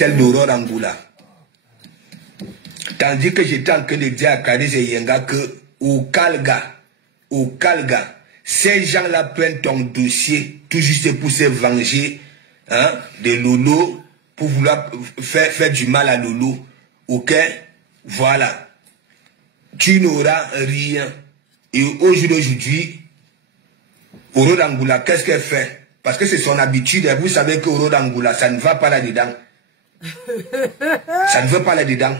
tel d'Aurore Angoula. Tandis que j'étais en train de dire à Kadis et Yenga que au Kalga, ces gens-là prennent ton dossier tout juste pour se venger de Lolo, pour vouloir faire du mal à Lolo. Ok? Voilà. Tu n'auras rien. Et au jour d'aujourd'hui, Aurore Angoula, qu'est-ce qu'elle fait? Parce que c'est son habitude. Vous savez qu'Aurore Angoula, ça ne va pas là-dedans. Ça ne veut pas là-dedans.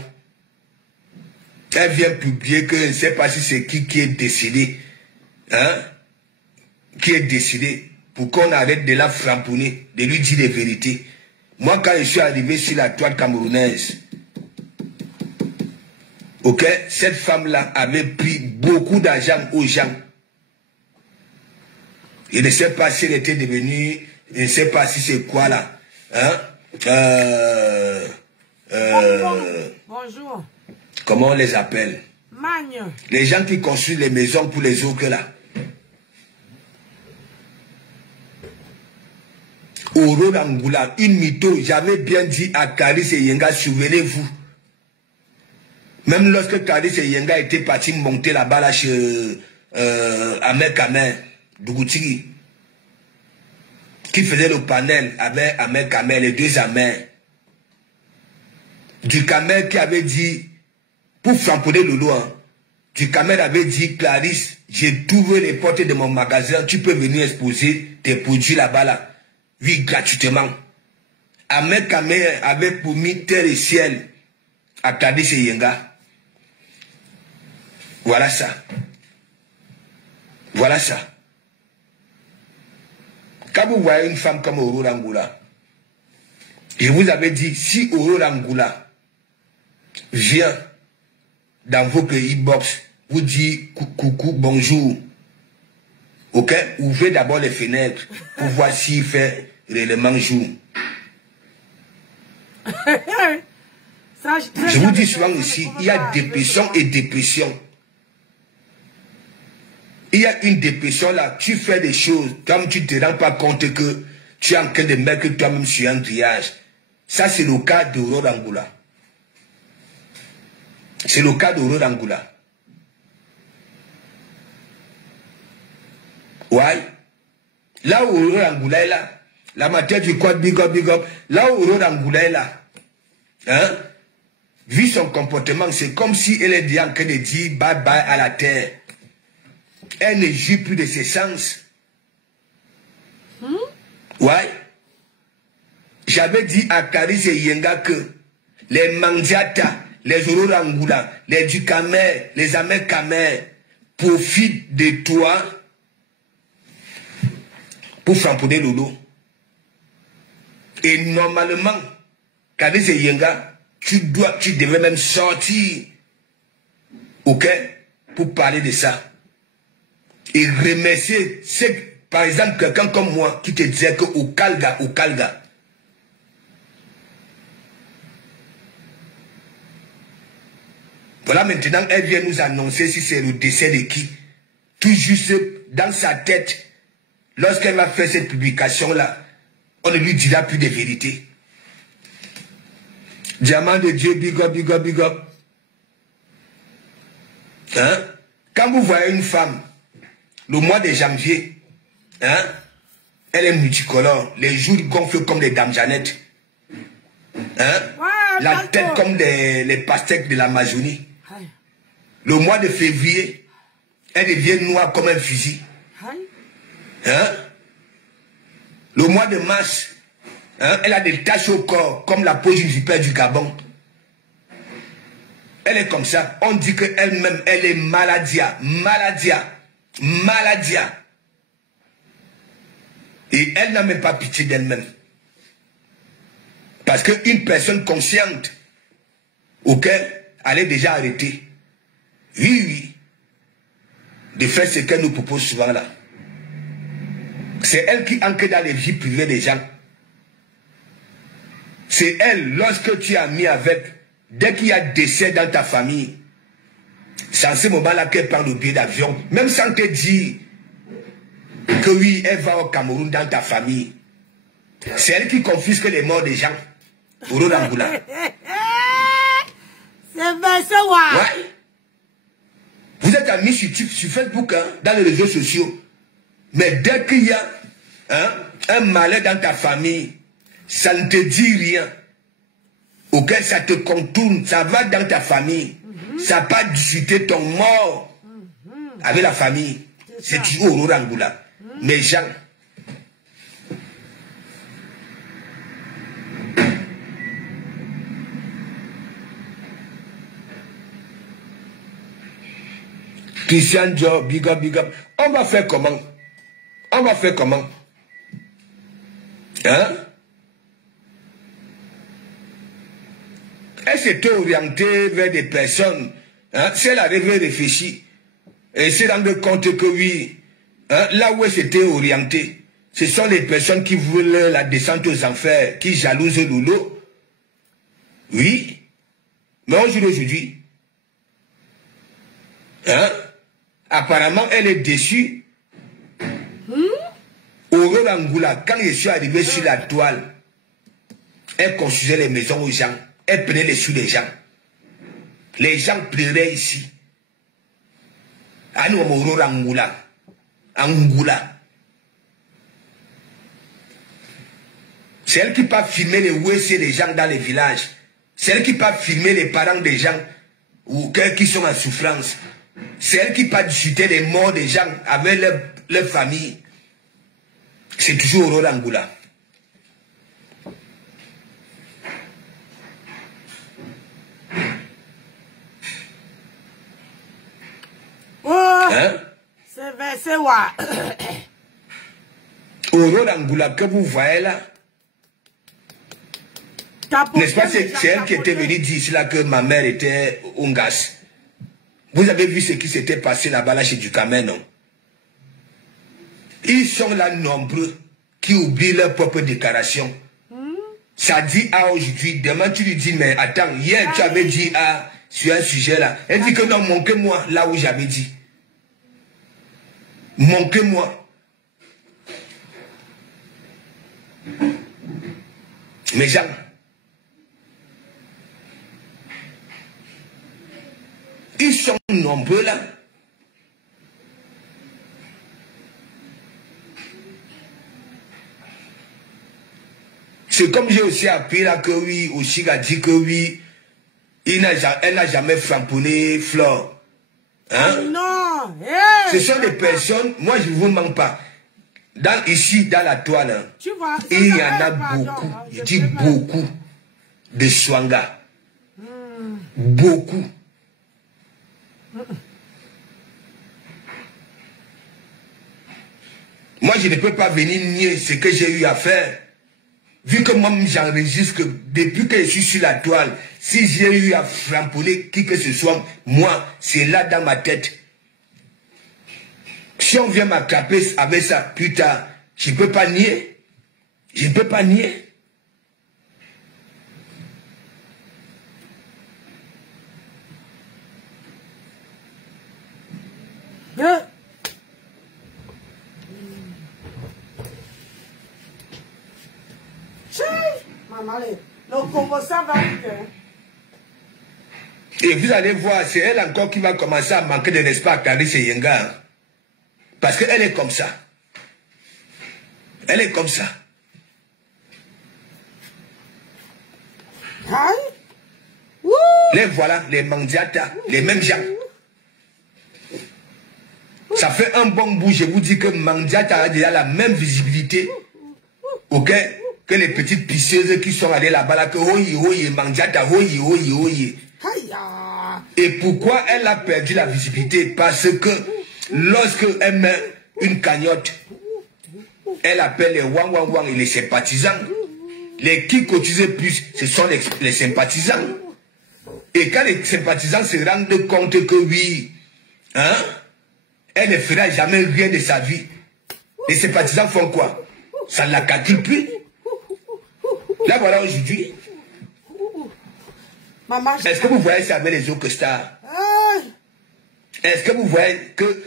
Elle vient publier que je ne sais pas si c'est qui est décédé. Qui est décédé pour qu'on arrête de la framponner, de lui dire les vérités. Moi, quand je suis arrivé sur la toile camerounaise, ok, cette femme-là avait pris beaucoup d'argent aux gens. Je ne sais pas si elle était devenue, je ne sais pas si c'est quoi là. Bonjour. Comment on les appelle? Magne. Les gens qui construisent les maisons pour les autres là. Aurore Angoula, une mytho, j'avais bien dit à Karis et Yenga, souvenez-vous. Même lorsque Karis et Yenga étaient partis monter là-bas là chez Ahmed Kamer, Dougoutiri, qui faisait le panel avec Ahmed Kamer, les deux Ahmed. Du Kamer qui avait dit, pour framponner Lolo, du Kamer avait dit, Clarisse, j'ai trouvé les portes de mon magasin, tu peux venir exposer tes produits là-bas là. Oui, gratuitement. Ahmed Kamer avait promis terre et ciel à Kadis et Yenga. Voilà ça. Voilà ça. Quand vous voyez une femme comme Aurore Angoula, je vous avais dit, si Aurore Angoula vient dans vos pays box, vous dit coucou, bonjour, ok, ouvrez d'abord les fenêtres pour voir s'il fait réellement jour. Je vous dis souvent ici, il y a dépression et dépression. Il y a une dépression là, tu fais des choses, comme tu ne te rends pas compte que tu es en train de mettre toi-même sur un grillage. Ça, c'est le cas d'Aurore Angoula. C'est le cas d'Aurore Angoula. Ouais. Là où Aurore Angoula est là, la matière du quad big up, là où Aurore Angoula est là, vu son comportement, c'est comme si elle est déjà en train de dire bye bye à la terre. Elle ne jouit plus de ses sens. Ouais. J'avais dit à Karis et Yenga que les Mandiata, les Aurore Angoula, les Dukamer, les Ahmed Kamer profitent de toi pour framponner Lolo. Et normalement, Karis et Yenga, tu devais même sortir, ok, pour parler de ça. Et remercier, par exemple, quelqu'un comme moi qui te disait que au Kalga. Voilà, maintenant, elle vient nous annoncer si c'est le décès de qui. Tout juste dans sa tête, lorsqu'elle va faire cette publication-là, on ne lui dira plus de vérité. Diamant de Dieu, big up. Quand vous voyez une femme, le mois de janvier, elle est multicolore. Les joues gonflent comme les dames Jeannette. La tête comme les pastèques de l'Amazonie. Le mois de février, elle devient noire comme un fusil. Le mois de mars, elle a des taches au corps comme la peau d'une vipère du Gabon. Elle est comme ça. On dit qu'elle-même, elle est maladia. Et elle n'a même pas pitié d'elle-même. Parce qu'une personne consciente, ok, elle est déjà arrêtée. Oui. De faire ce qu'elle nous propose souvent là. C'est elle qui entre dans les vies privées des gens. C'est elle, lorsque tu as mis avec, dès qu'il y a décès dans ta famille, c'est en ce moment-là qu'elle prend le billet d'avion, même sans te dire que oui, elle va au Cameroun dans ta famille. C'est elle qui confisque les morts des gens. Aurora Angoula. C'est versé, ouais. Vous êtes amis sur Facebook, hein, dans les réseaux sociaux. Mais dès qu'il y a un malheur dans ta famille, ça ne te dit rien. Ok, ça te contourne, ça va dans ta famille. Ça n'a pas discuté ton mort avec la famille. C'est toujours Aurora Angoula. Mes gens. Christian Joe, big up, big up. On va faire comment? On va faire comment? Hein? Elle s'était orientée vers des personnes. Hein? Si elle avait réfléchi, et s'est rendu compte que oui, hein, là où elle s'était orientée, ce sont les personnes qui veulent la descente aux enfers, qui jalousent Lolo. Oui. Mais aujourd'hui, hein? Apparemment, elle est déçue. Aurora Angoula, quand je suis arrivé sur la toile, elle construisait les maisons aux gens. Elle prenait les sous des gens. Les gens pleuraient ici. À nous, Aurora Angoula. Angoula. C'est elle qui peut filmer les WC des gens dans les villages. C'est elle qui peut filmer les parents des gens ou qui sont en souffrance. C'est elle qui peut discuter des morts des gens avec leur famille. C'est toujours Aurora Angoula. Oh, hein? C'est versé, wa. Aurora Angoula que vous voyez là. N'est-ce pas, c'est elle qui était venue dire ici là que ma mère était Ongas. Vous avez vu ce qui s'était passé là-bas là chez Ducamen, non? Ils sont là nombreux qui oublient leur propre déclaration. Ça dit A aujourd'hui, demain tu lui dis, mais attends, hier tu avais dit A sur un sujet là. Elle dit que non, manquez-moi là où j'avais dit. Manquez-moi. Mes gens, ils sont nombreux là. C'est comme j'ai aussi appris là que oui, aussi a dit que oui, elle n'a jamais framponné Flore. Hein? Non! Hey, ce sont des personnes, moi je ne vous mens pas. Ici, dans la toile, hein, tu vois, il y en a beaucoup, je dis beaucoup, de Swanga. Beaucoup. Moi, je ne peux pas venir nier ce que j'ai eu à faire. Vu que moi, j'enregistre que depuis que je suis sur la toile, si j'ai eu à framponner qui que ce soit, moi, c'est là dans ma tête. Si on vient m'attraper avec ça plus tard, je ne peux pas nier. Je ne peux pas nier. Maman, le Congo, ça va vite. Et vous allez voir, c'est elle encore qui va commencer à manquer de respect à Clarisse Yenga. Parce qu'elle est comme ça. Elle est comme ça. Les voilà, les Mandiata, les mêmes gens. Ça fait un bon bout, je vous dis que Mandiata a déjà la même visibilité, ok, que les petites pisseuses qui sont allées là-bas, là, que oye, oye, Mandiata, oye, oye, oye. Et pourquoi elle a perdu la visibilité? Parce que lorsque elle met une cagnotte, elle appelle les wang wang wang et les sympathisants. Les qui cotisent plus, ce sont les sympathisants. Et quand les sympathisants se rendent compte que oui, hein, elle ne fera jamais rien de sa vie, les sympathisants font quoi? Ça ne la calcule plus. Là voilà aujourd'hui. Est-ce que vous voyez ça avec les autres stars? Est-ce que vous voyez que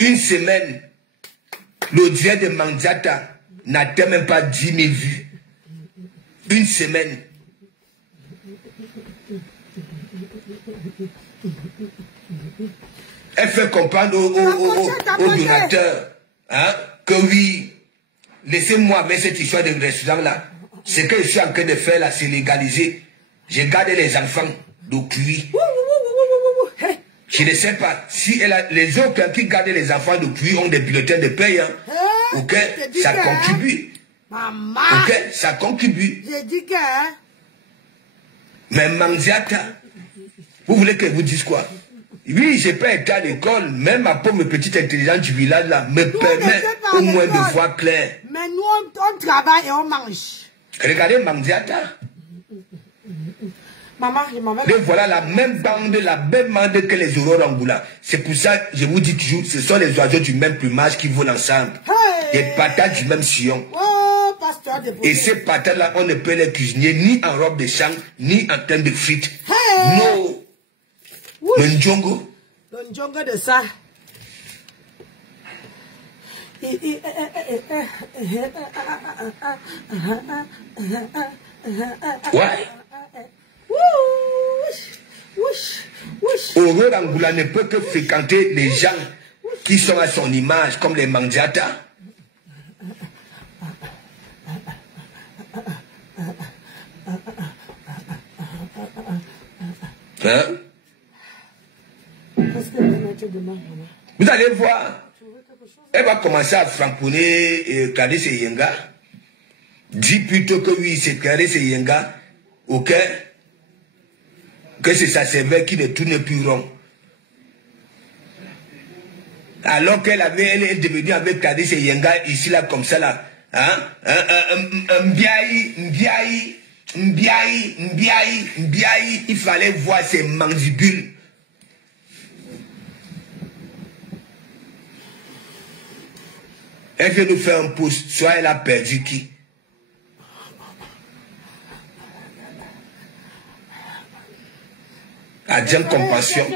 une semaine, l'audience de Mandiata n'atteint même pas 10 000 vues? Une semaine. Elle fait comprendre aux donateurs hein, que oui, laissez-moi avec cette histoire de restaurant-là. Ce que je suis en train de faire là, c'est légaliser. J'ai gardé les enfants d'autrui. Je ne sais pas si les autres qui gardent les enfants d'autrui ont des bulletins de paye. Hein. Ok, ça contribue. Maman. Ok, ça contribue. J'ai dit que... Hein? Mais Mandiata, vous voulez que je vous dise quoi? Oui, j'ai pas été à l'école, même ma pauvre petite intelligence du village là me permet au moins de voir clair. Mais nous, on travaille et on mange. Regardez Mandiata. Maman, je m'en vais. Et voilà la même bande que les aurores angoula. C'est pour ça que je vous dis toujours, ce sont les oiseaux du même plumage qui volent ensemble. Hey. Les patates du même sillon. Oh, pasteur de et ces patates-là, on ne peut les cuisiner ni en robe de chambre, ni en termes de frites. Hey. Non. Le njongo. Le njongo de ça. Ouais. Aurore Angoula ne peut que fréquenter les gens qui sont à son image, comme les Mandiata. Hein? Vous allez voir, elle va commencer à framponner Clarisse Yenga. Dis plutôt que oui, c'est Clarisse Yenga, ok? Que c'est sa cervelle qui ne tourne plus rond. Alors qu'elle est devenue avec Clarisse Yenga, ici là, comme ça là. Hein? Mbiaï, il fallait voir ses mandibules. Elle vient nous faire un pouce, soit elle a perdu qui? Adjant compassion.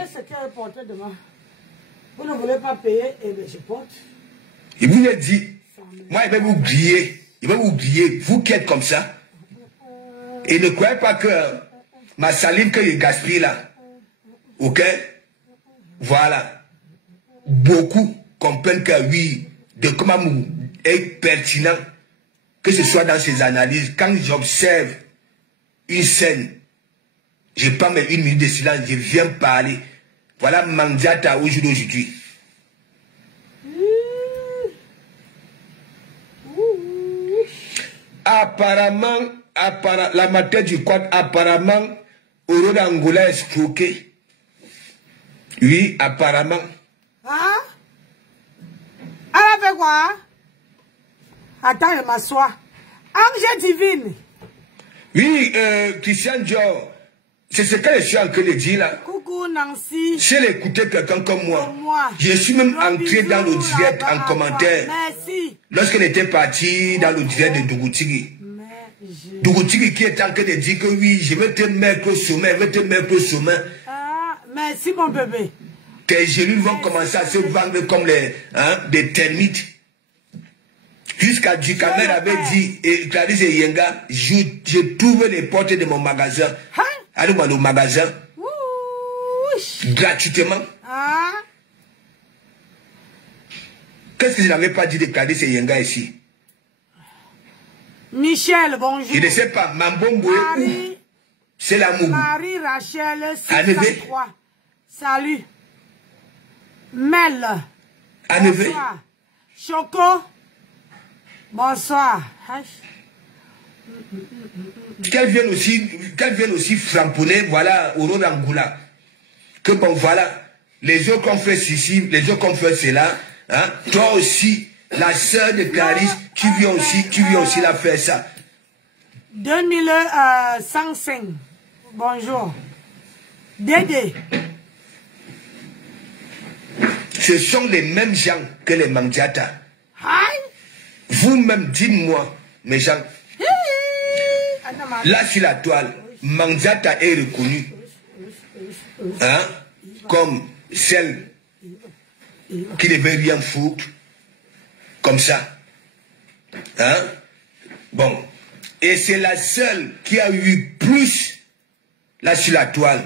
Vous ne voulez pas payer, et bien je porte. Il vous a dit, moi il va vous griller, vous qui êtes comme ça. Et ne croyez pas que ma salive que je gaspille là, ok? Voilà. Beaucoup comprennent que oui, de comment est pertinent, que ce soit dans ses analyses. Quand j'observe une scène, je prends mes 1 minute de silence, je viens parler. Voilà Mandiata au jour d'aujourd'hui. Apparemment, la matière du quad, apparemment, Aurore Angoula est escroquée. Oui, apparemment. Hein? Elle a fait quoi? Attends, je m'assois. Ange divine. Oui, Christian Dior, c'est ce que je suis en train de dire là. Coucou Nancy. J'ai écouté quelqu'un comme moi. Je suis même entré dans le direct en commentaire. Merci. Lorsqu'elle était partie dans le direct de Dougoutigi. Dougoutigi qui est en train de dire que oui, je vais te mettre au sommet, Ah, merci mon bébé. Tes gélules vont commencer à se vendre comme des termites. Jusqu'à Ducamer avait dit, et Clarisse Yenga, je trouve les portes de mon magasin. Allez dans le magasin. Gratuitement. Ah. Qu'est-ce que je n'avais pas dit de Clarisse Yenga ici? Michel, bonjour. Je ne sais pas, Mambombo est où? C'est l'amour. Marie Rachel, 603. Salut. Mel. Bonsoir. Choco. Bonsoir. Qu'elle vienne aussi framponner, voilà, Aurore Angoula. Que bon, voilà, les autres ont fait ceci, les autres ont fait cela. Hein? Toi aussi, la sœur de Clarisse, tu viens aussi la faire ça. 2105. Bonjour. Dédé. Ce sont les mêmes gens que les Mandiata. Vous-même, dites-moi, mes gens. Là, sur la toile, Mandiata est reconnue comme celle qui ne veut rien foutre. Comme ça. Bon. Et c'est la seule qui a eu plus là sur la toile,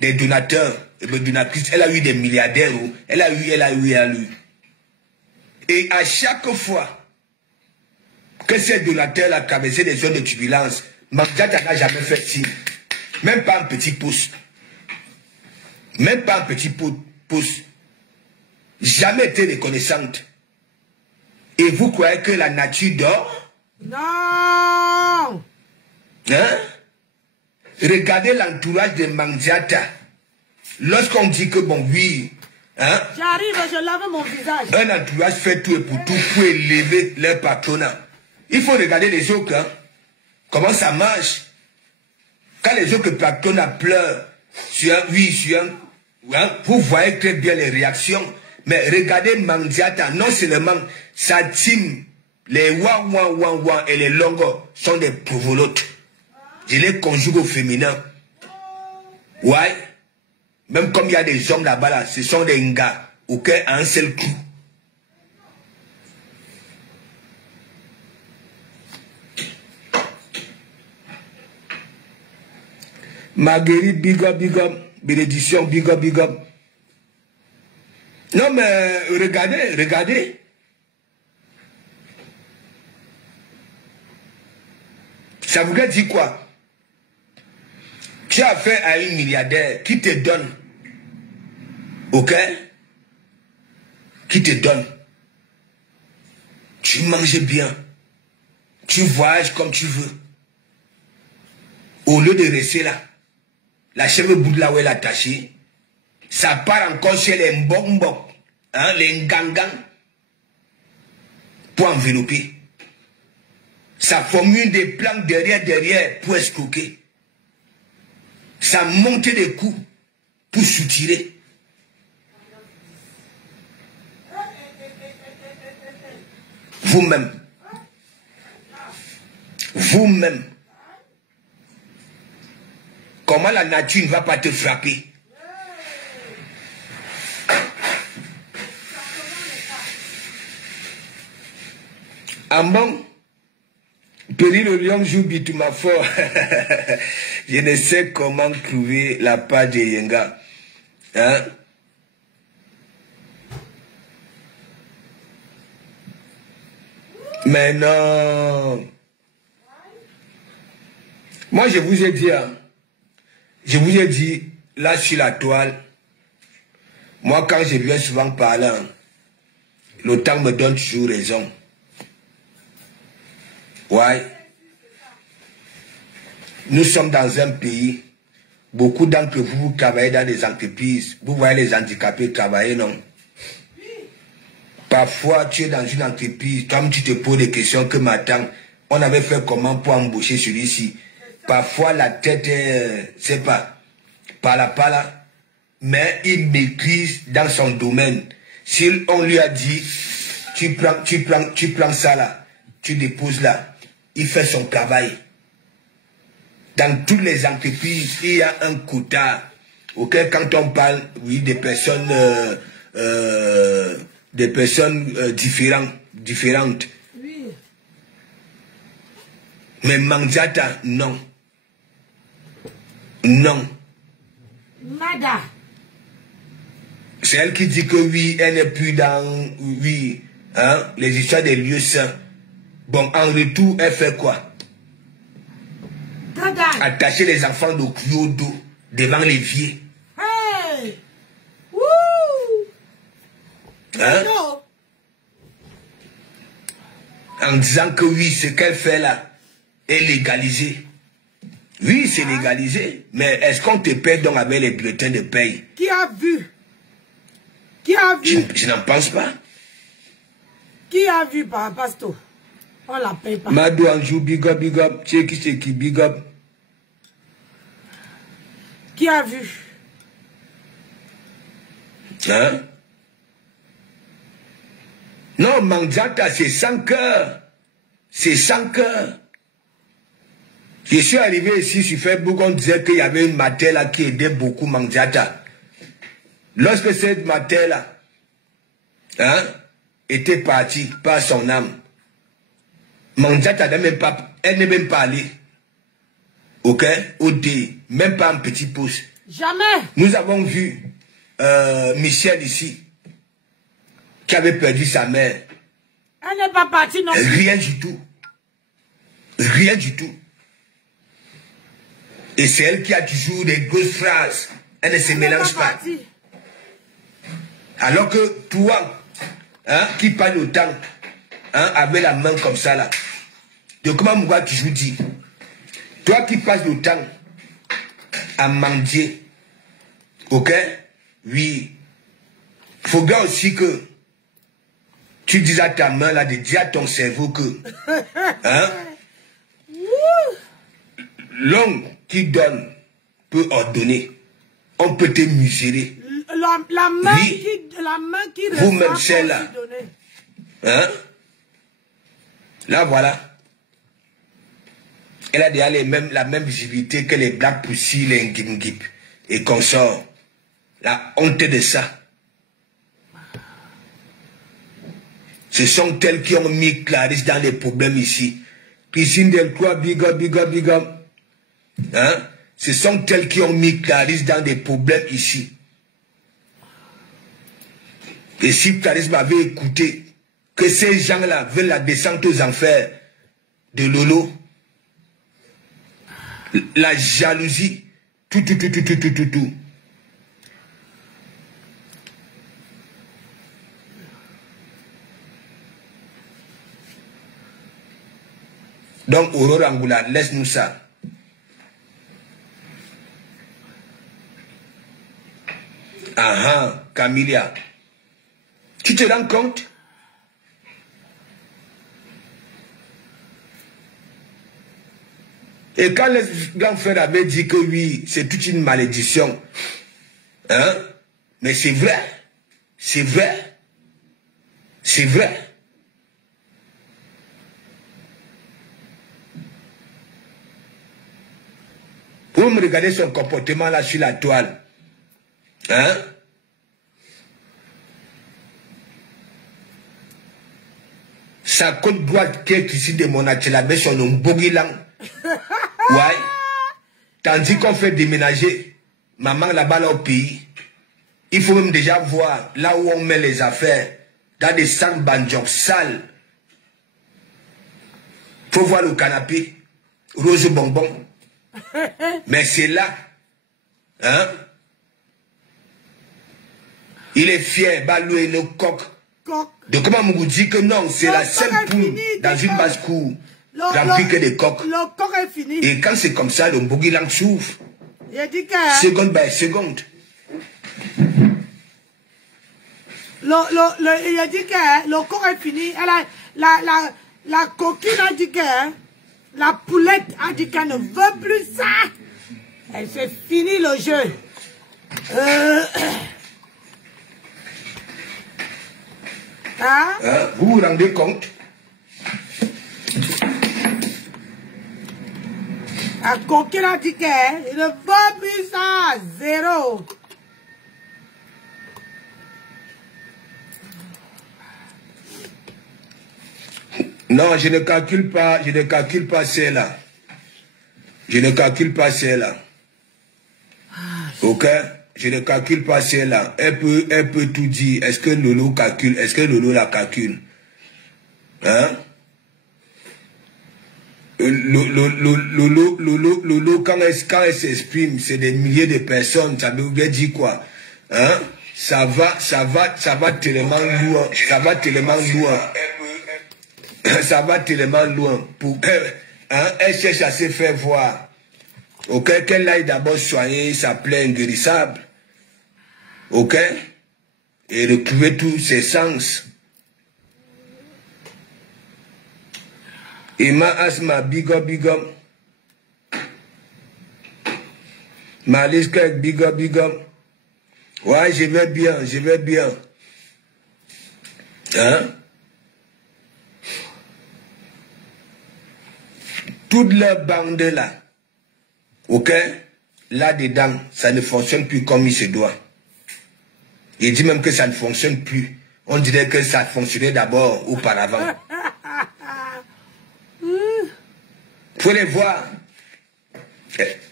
des donateurs, et des donatrices, elle a eu des milliardaires, elle a eu. Et à chaque fois que ces donateurs-là traversaient des zones de turbulence, Mandiata n'a jamais fait signe. Même pas un petit pouce. Même pas un petit pouce. Jamais été reconnaissante. Et vous croyez que la nature dort? Non! Hein? Regardez l'entourage de Mandiata. Lorsqu'on dit que bon, oui, hein? J'arrive, je lave mon visage. Un entourage fait tout et pour tout pour élever leur patronat. Il faut regarder les autres, hein? Comment ça marche? Quand les autres patronats pleurent sur hein? Vous voyez très bien les réactions. Mais regardez Mandiata, non seulement sa team, les wa et les longo sont des provolotes. Je les conjugue au féminin. Ouais. Même comme il y a des hommes là-bas, là, ce sont des gars, ok, à un seul coup. Marguerite, big up, bénédiction, big up. Non mais, regardez. Ça voudrait dire quoi? Tu as affaire à une milliardaire qui te donne, ok? Qui te donne. Tu manges bien. Tu voyages comme tu veux. Au lieu de rester là, la chèvre bout de là où elle est attachée, ça part encore chez les mbok, hein, les ngangang, pour envelopper. Ça formule des plans derrière pour escroquer. Ça monte des coups pour soutirer. Vous-même. Comment la nature ne va pas te frapper? Ambon, Péri le lion joue Bitouma fort. Je ne sais comment trouver la page de Yenga. Hein? Mais non. Moi, je vous ai dit, hein, là sur la toile, moi quand je viens souvent parler, hein, le temps me donne toujours raison. Ouais. Nous sommes dans un pays, beaucoup d'entre vous travaillez dans des entreprises, vous voyez les handicapés travailler, non? Parfois, tu es dans une entreprise, toi tu te poses des questions que matin, on avait fait comment pour embaucher celui-ci. Parfois, la tête est, c'est pas, par là, mais il maîtrise dans son domaine. Si on lui a dit, tu prends ça là, tu déposes là, il fait son travail. Dans toutes les entreprises, il y a un quota. Ok, quand on parle, oui, des personnes différentes. Oui. Mais Mandiata, non. Non. Nada. C'est elle qui dit que oui, elle n'est plus dans, oui, hein, les histoires des lieux saints. Bon, en retour, elle fait quoi? Nada. Attacher les enfants de clou au dos devant l'évier. Hey! Wouh! Hein? Non. En disant que oui, ce qu'elle fait là est légalisé. Oui, c'est légalisé, mais est-ce qu'on te paie donc avec les bulletins de paye? Qui a vu? Qui a vu? Je n'en pense pas. Qui a vu, Pastor? On la paye pas. Madou Anjou, big up, Tcheki, big up. Qui a vu? Hein? Non, Mandiata, c'est sans cœur. C'est sans cœur. Je suis arrivé ici sur Facebook, on disait qu'il y avait une mater là qui aidait beaucoup Mandiata. Lorsque cette mater là, hein, était partie par son âme, Mandiata elle n'est même pas allée. Ok? OD, même pas un petit pouce. Jamais. Nous avons vu Michel ici, qui avait perdu sa mère. Elle n'est pas partie non plus. Rien du tout. Rien du tout. Et c'est elle qui a toujours des grosses phrases. Elle ne se mélange pas. Alors que toi, hein, qui parle autant, hein, avec la main comme ça là, de comment Mouga toujours dit, toi qui passes le temps à mendier, ok? Oui. Il faut bien aussi que tu dises à ta main là, de dire à ton cerveau que, hein, l'homme qui donne peut ordonner. On peut te mesurer. La main oui. qui vous-même c'est là. Hein? Là voilà. Elle a déjà la même visibilité que les Black Pussy, les Ngip et consorts. La honte de ça. Ce sont elles qui ont mis Clarisse dans les problèmes ici. Christine Delcroix, big up, big up, big up. Hein? Ce sont elles qui ont mis Clarisse dans des problèmes ici. Et si Clarisse m'avait écouté, que ces gens-là veulent la descente aux enfers de Lolo, la jalousie, tout. Donc, Aurore Angoula, laisse-nous ça. Ah, Camilla. Tu te rends compte? Et quand les grands frères avaient dit que oui, c'est toute une malédiction, hein? Mais c'est vrai. C'est vrai. C'est vrai. Pour me regarder son comportement là sur la toile, hein? Sa côte droite qui est ici de mon atelier, sur le Mbogilang. Ouais. Tandis qu'on fait déménager maman là-bas là au pays, il faut même déjà voir là où on met les affaires, dans des sacs banjok sales. Il faut voir le canapé, rose bonbon. Mais c'est là, hein? Il est fier, Balou et le coq. De comment on dit que non, c'est la seule poule dans une basse-cour remplie que des coqs. Le coq est fini. Et quand c'est comme ça, le Mbogilang s'ouvre. Seconde by seconde. Il a dit que le coq est fini. La coquine a dit que la poulette a dit qu'elle ne veut plus ça. Elle fait fini le jeu. Hein? Vous vous rendez compte? La coquine a dit qu'elle ne veut plus ça. Zéro. Non, je ne calcule pas celle-là. Je ne calcule pas celle-là. Ok? Je ne calcule pas celle-là. Elle peut tout dire. Est-ce que Lolo calcule? Est-ce que Lolo la calcule? Hein? Lolo, quand elle s'exprime, c'est des milliers de personnes. Ça veut dire quoi? Hein? Ça va tellement loin. Ça va tellement loin. Ça va tellement loin. Hein? Elle cherche à se faire voir. Ok? Qu'elle aille d'abord soigner sa plaie inguérissable. Ok? Et retrouver tous ses sens. Emma Asma, big up, big up. Maliska, big up, big up. Ouais, je vais bien, je vais bien. Hein? Toute leur bande là, ok? Là-dedans, ça ne fonctionne plus comme il se doit. Il dit même que ça ne fonctionne plus. On dirait que ça fonctionnait d'abord auparavant. Faut les voir.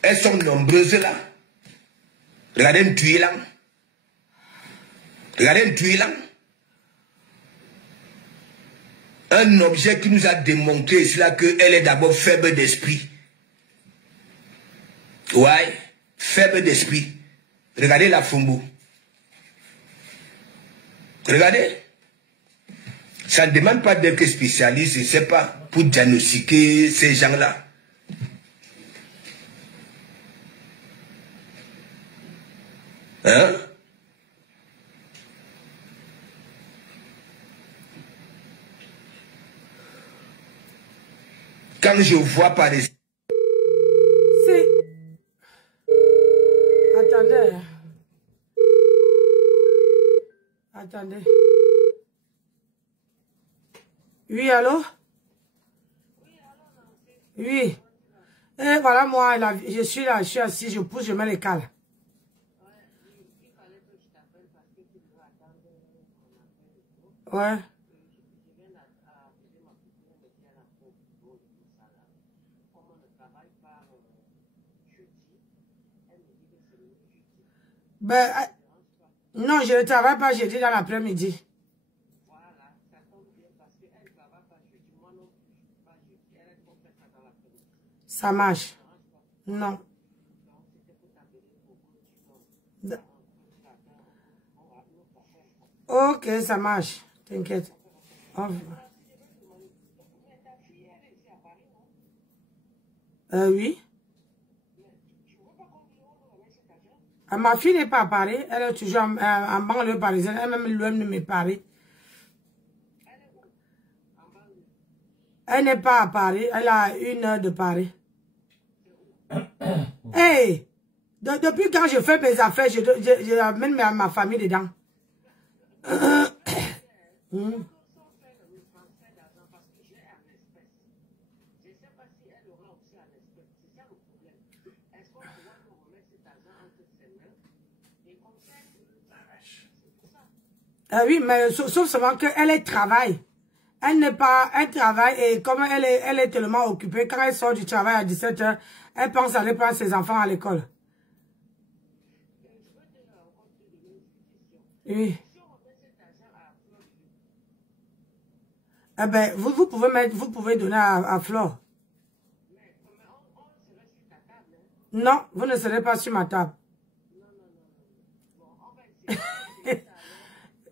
Elles sont nombreuses là. Regardez un tuyau là. Regardez un tuyau là. Un objet qui nous a démontré cela qu'elle est d'abord faible d'esprit. Ouais, faible d'esprit. Regardez la Fumbu. Regardez. Ça ne demande pas d'être spécialiste, je ne sais pas, pour diagnostiquer ces gens-là. Hein? Quand je vois par les... C'est... Attendez. Attendez. Oui, allô? Oui. Et voilà, moi, je suis là, je suis assis, je pousse, je mets les cales. Ouais. Ben, non, je ne travaille pas jeudi dans l'après-midi. Ça marche. Non. Ok, ça marche. T'inquiète. Oui. Ma fille n'est pas à Paris. Elle est toujours en banlieue parisienne. Elle-même loin de mes Paris. Elle n'est pas à Paris. Elle a 1 heure de Paris. Hey! Depuis quand je fais mes affaires, je amène ma famille dedans. Oui, mais sauf seulement qu'elle travaille. Elle n'est pas, elle travaille et comme elle est tellement occupée, quand elle sort du travail à 17 h, elle pense aller prendre ses enfants à l'école. Oui. Eh ben, vous pouvez donner à Flore. Non, vous ne serez pas sur ma table.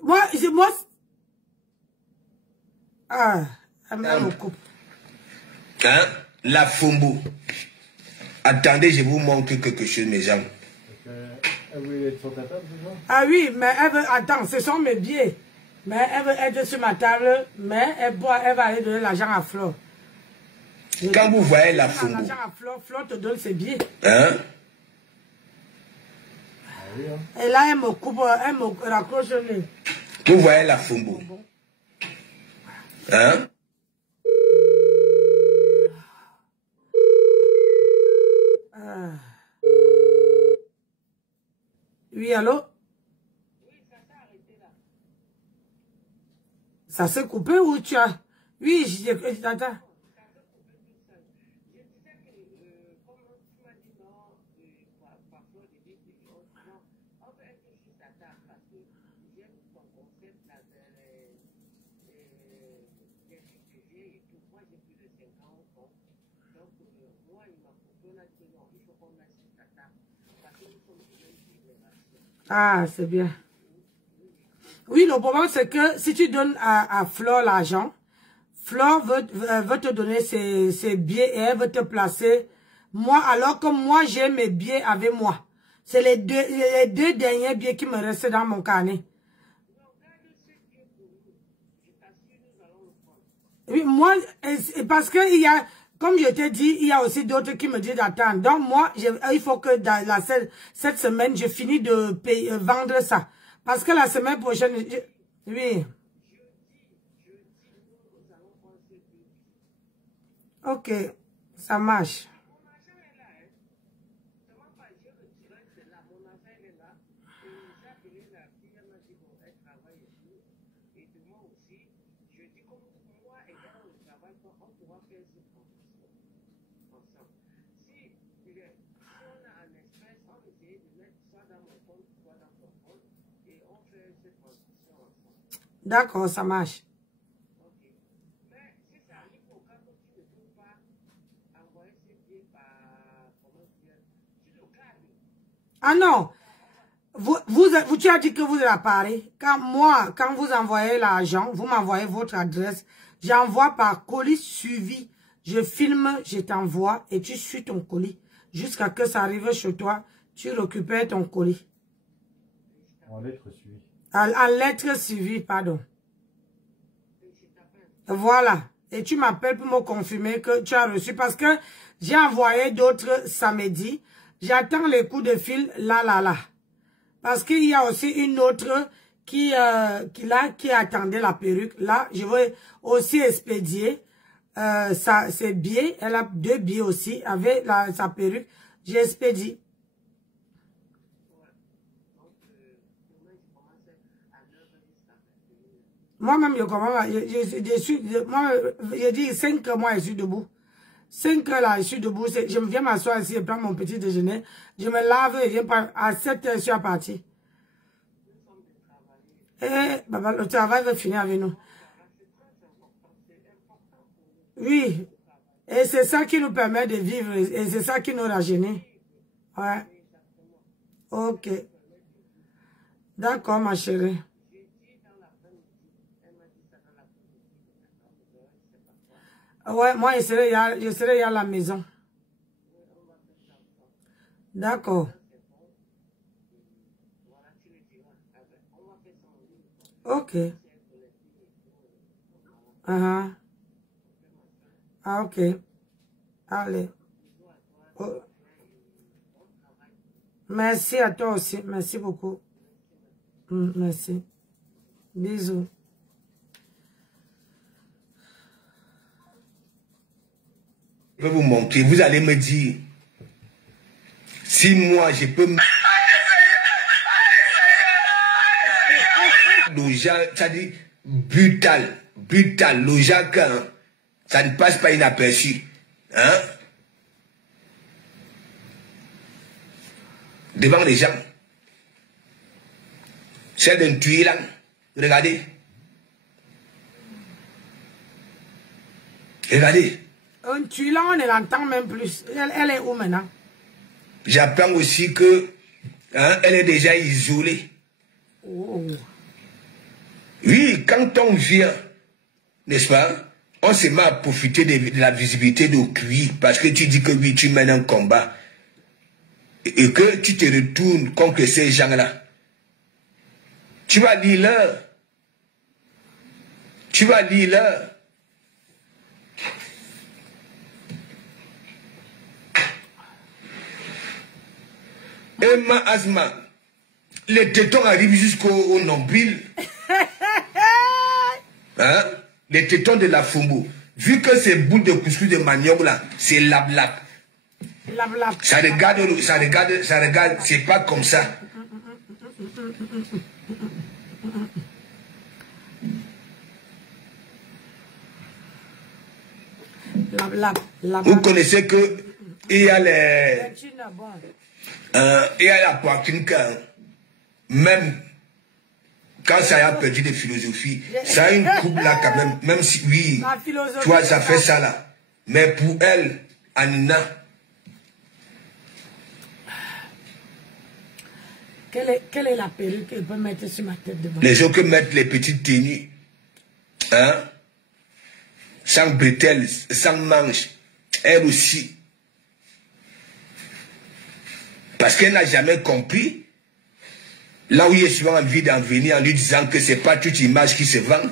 moi, elle me coupe. Hein? La Fumbu. Attendez, je vous montre quelque chose, mes gens. Elle veut être sur ta table, déjà? Ah oui, mais elle veut, attends, ce sont mes billets. Mais elle veut être sur ma table, mais elle va aller donner l'argent à Flore. Quand vous voyez la Fumbu. L'argent à Flore, Flore te donne ses billets. Hein? Et là, elle me coupe, elle me raccroche le nez. Vous voyez la Fumbu. Hein? Oui, allô? Ça s'est coupé ou tu as... Oui, je t'entends. Ah, c'est bien. Oui, le problème, c'est que si tu donnes à Flore l'argent, Flore veut te donner ses billets et elle veut te placer. Moi, alors que moi, j'ai mes billets avec moi. C'est les deux derniers billets qui me restent dans mon carnet. Oui, moi, parce que il y a... Comme je t'ai dit, il y a aussi d'autres qui me disent d'attendre. Donc moi, il faut que dans cette semaine, je finis de vendre ça. Parce que la semaine prochaine, oui. Ok, ça marche. D'accord, ça marche. Ah non, tu as dit que vous êtes à Paris. Quand vous envoyez l'argent, vous m'envoyez votre adresse, j'envoie par colis suivi. Je filme, je t'envoie et tu suis ton colis. Jusqu'à que ça arrive chez toi, tu récupères ton colis. En lettres suivies. En lettres suivies, pardon. Voilà. Et tu m'appelles pour me confirmer que tu as reçu. Parce que j'ai envoyé d'autres samedi. J'attends les coups de fil là. Parce qu'il y a aussi une autre qui attendait la perruque. Là, je vais aussi expédier ses billets. Elle a 2 billets aussi avec sa perruque. J'ai expédié. Moi-même, je commence. Je dis 5 mois, je suis debout. 5 heures là, je suis debout. Je me viens m'asseoir ici et prendre mon petit déjeuner. Je me lave et viens à 7 heures, je suis parti. Et baba, le travail va finir avec nous. Oui. Et c'est ça qui nous permet de vivre. Et c'est ça qui nous rajeunit. Ouais. Ok. D'accord, ma chérie. Ouais, moi, je serai à la maison. D'accord. Ok. Ah, ok. Allez. Oh. Merci à toi aussi. Merci beaucoup. Merci. Bisous. Je vais vous montrer. Vous allez me dire si moi je peux le gens, ça dit brutal, le gens quand ça ne passe pas inaperçu, hein, devant les gens. Celle d'un tuyau là, regardez. Regardez. Un tuyau là, on ne l'entend même plus. Elle est où maintenant? J'apprends aussi que elle est déjà isolée. Oh. Oui, quand on vient, n'est-ce pas, on se met à profiter de la visibilité de cuir parce que tu dis que oui, tu mènes un combat et que tu te retournes contre ces gens-là. Tu vas lire l'heure. Tu vas lire l'heure. Emma Asma, les tétons arrivent jusqu'au nombril. Hein? Les tétons de la Fumbo. Vu que ces bouts de couscous de manioc là, c'est lab-lab. Ça regarde, c'est pas comme ça. Vous connaissez que il y a les... il y a la poitrine même quand ça a perdu de philosophie, ça a une coupe là quand même si oui, tu vois, ça fait ça là. Mais pour elle, Anina, quelle est la perruque qu'elle peut mettre sur ma tête devant? Les autres mettent les petites tenues, hein, sans bretelles, sans manches, elle aussi. Parce qu'elle n'a jamais compris, là où il est souvent envie d'en venir en lui disant que ce n'est pas toute image qui se vend.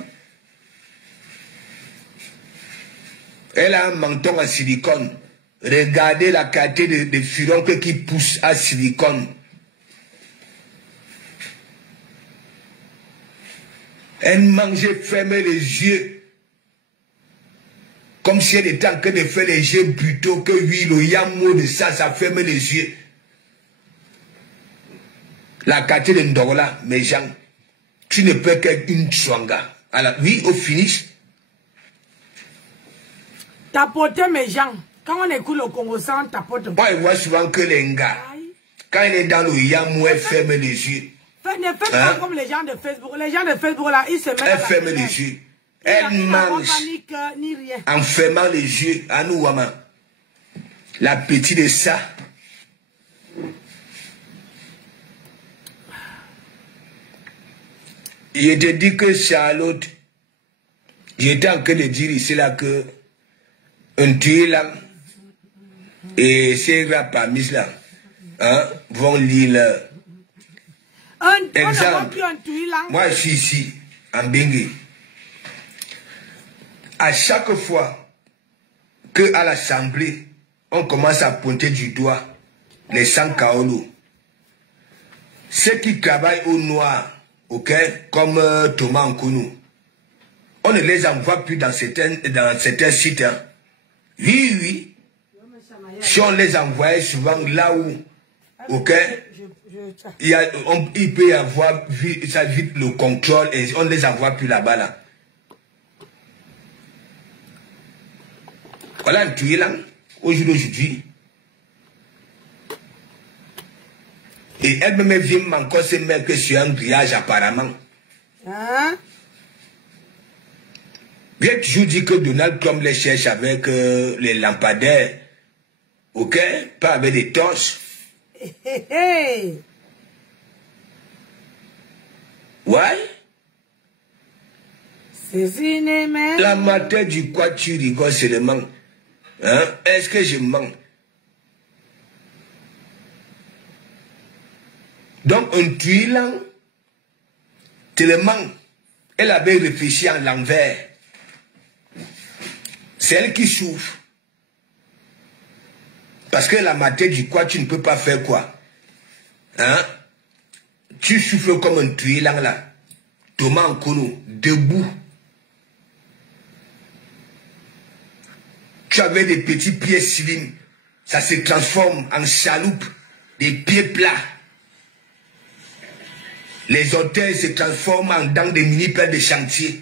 Elle a un menton en silicone. Regardez la qualité de furoncle qui pousse à silicone. Elle mangeait, fermait les yeux. Comme si elle était en train de faire les yeux plutôt que oui, le yamo de ça, ça ferme les yeux. La qualité de Ndorola, mes gens, tu ne peux qu'être une tswanga. Alors, oui, au finish. Tapoter mes gens. Quand on écoute le Congo, ça, on tapote. Moi, je vois souvent que les gars, quand il est dans le yamou, elle ferme les yeux. Ne faites pas comme les gens de Facebook. Les gens de Facebook, là, ils se mettent. Elle ferme les yeux. Elle mange en fermant les yeux. À nous, maman. L'appétit de ça. Je te dis que Charlotte, j'étais en train de dire ici là que un tué là et ces gars parmi là vont lire leur exemple. Moi je suis ici en Bengue. À chaque fois que à l'Assemblée on commence à pointer du doigt les sans-kaolo, ceux qui travaillent au noir, ok, comme Thomas Nkounou, on ne les envoie plus dans certains sites. Hein. Oui, oui. Si on les envoyait souvent là où, ok, il peut y avoir ça vite le contrôle et on ne les envoie plus là-bas. Là. Voilà un tué là, aujourd'hui. Et elle-même vient encore se mettre sur un grillage apparemment. Hein? Bien toujours dit que Donald Trump les cherche avec les lampadaires. Ok? Pas avec des torches. Ouais? C'est une la matière du quoi tu rigoles seulement. Hein? Est-ce que je mens? Donc, un tuilant, tellement, elle avait réfléchi en l'envers. C'est elle qui souffre. Parce que la matière du quoi, tu ne peux pas faire quoi? Hein? Tu souffles comme un tuilant là. Thomas Nkounou, debout. Tu avais des petits pieds slim. Ça se transforme en chaloupe. Des pieds plats. Les orteils se transforment en dents de mini-pelles de chantier.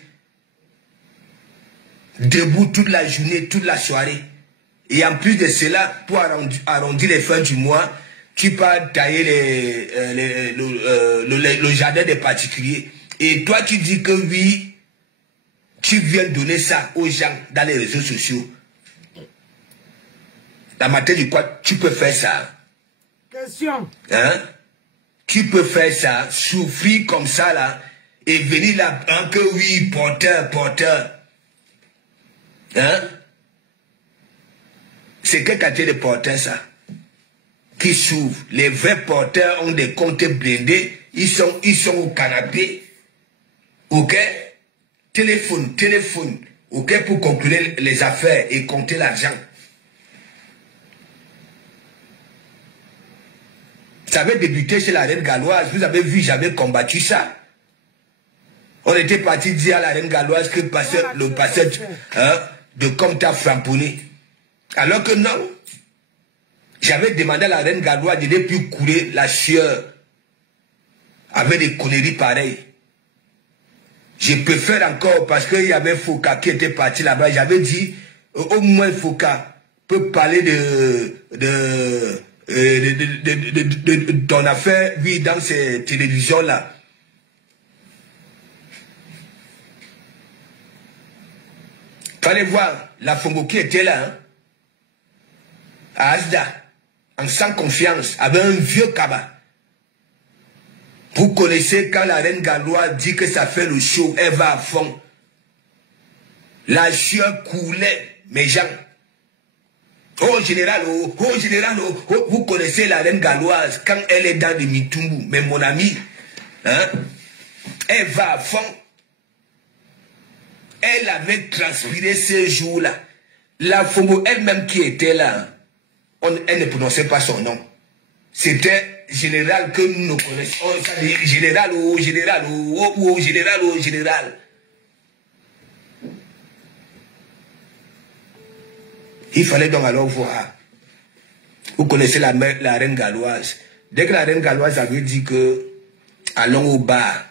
Debout toute la journée, toute la soirée. Et en plus de cela, pour arrondir les fins du mois, tu peux tailler le jardin des particuliers. Et toi, tu dis que oui, tu viens donner ça aux gens dans les réseaux sociaux. La matière du quoi, tu peux faire ça. Question. Hein? Tu peux faire ça, souffrir comme ça là, et venir là, hein, que oui, porteur. Hein? C'est quel quartier de porteurs ça? Qui s'ouvre. Les vrais porteurs ont des comptes blindés, ils sont au canapé. Ok? Téléphone, ok, pour conclure les affaires et compter l'argent. Ça avait débuté chez la reine galloise. Vous avez vu, j'avais combattu ça. On était parti dire à la reine galloise que le passeur de Comta Framponné. Alors que non. J'avais demandé à la reine galloise de ne plus couler la sueur avec des conneries pareilles. Je préfère encore parce qu'il y avait Foucault qui était parti là-bas. J'avais dit, au moins Foucault peut parler ton affaire, oui, dans ces télévisions-là. Fallait voir la Fongo qui était là, hein, à Asda, en sans confiance, avec un vieux cabas. Vous connaissez quand la reine galloise dit que ça fait le show, elle va à fond. La sueur coulait, mes gens. Oh général, vous connaissez la reine galloise quand elle est dans le Mitumbu, mais mon ami, hein, elle va à fond. Elle avait transpiré ce jour-là. La Fongo elle-même qui était là, elle ne prononçait pas son nom. C'était général que nous connaissons. Général. Il fallait donc alors voir. Vous connaissez la reine galloise. Dès que la reine galloise avait dit que allons au bar.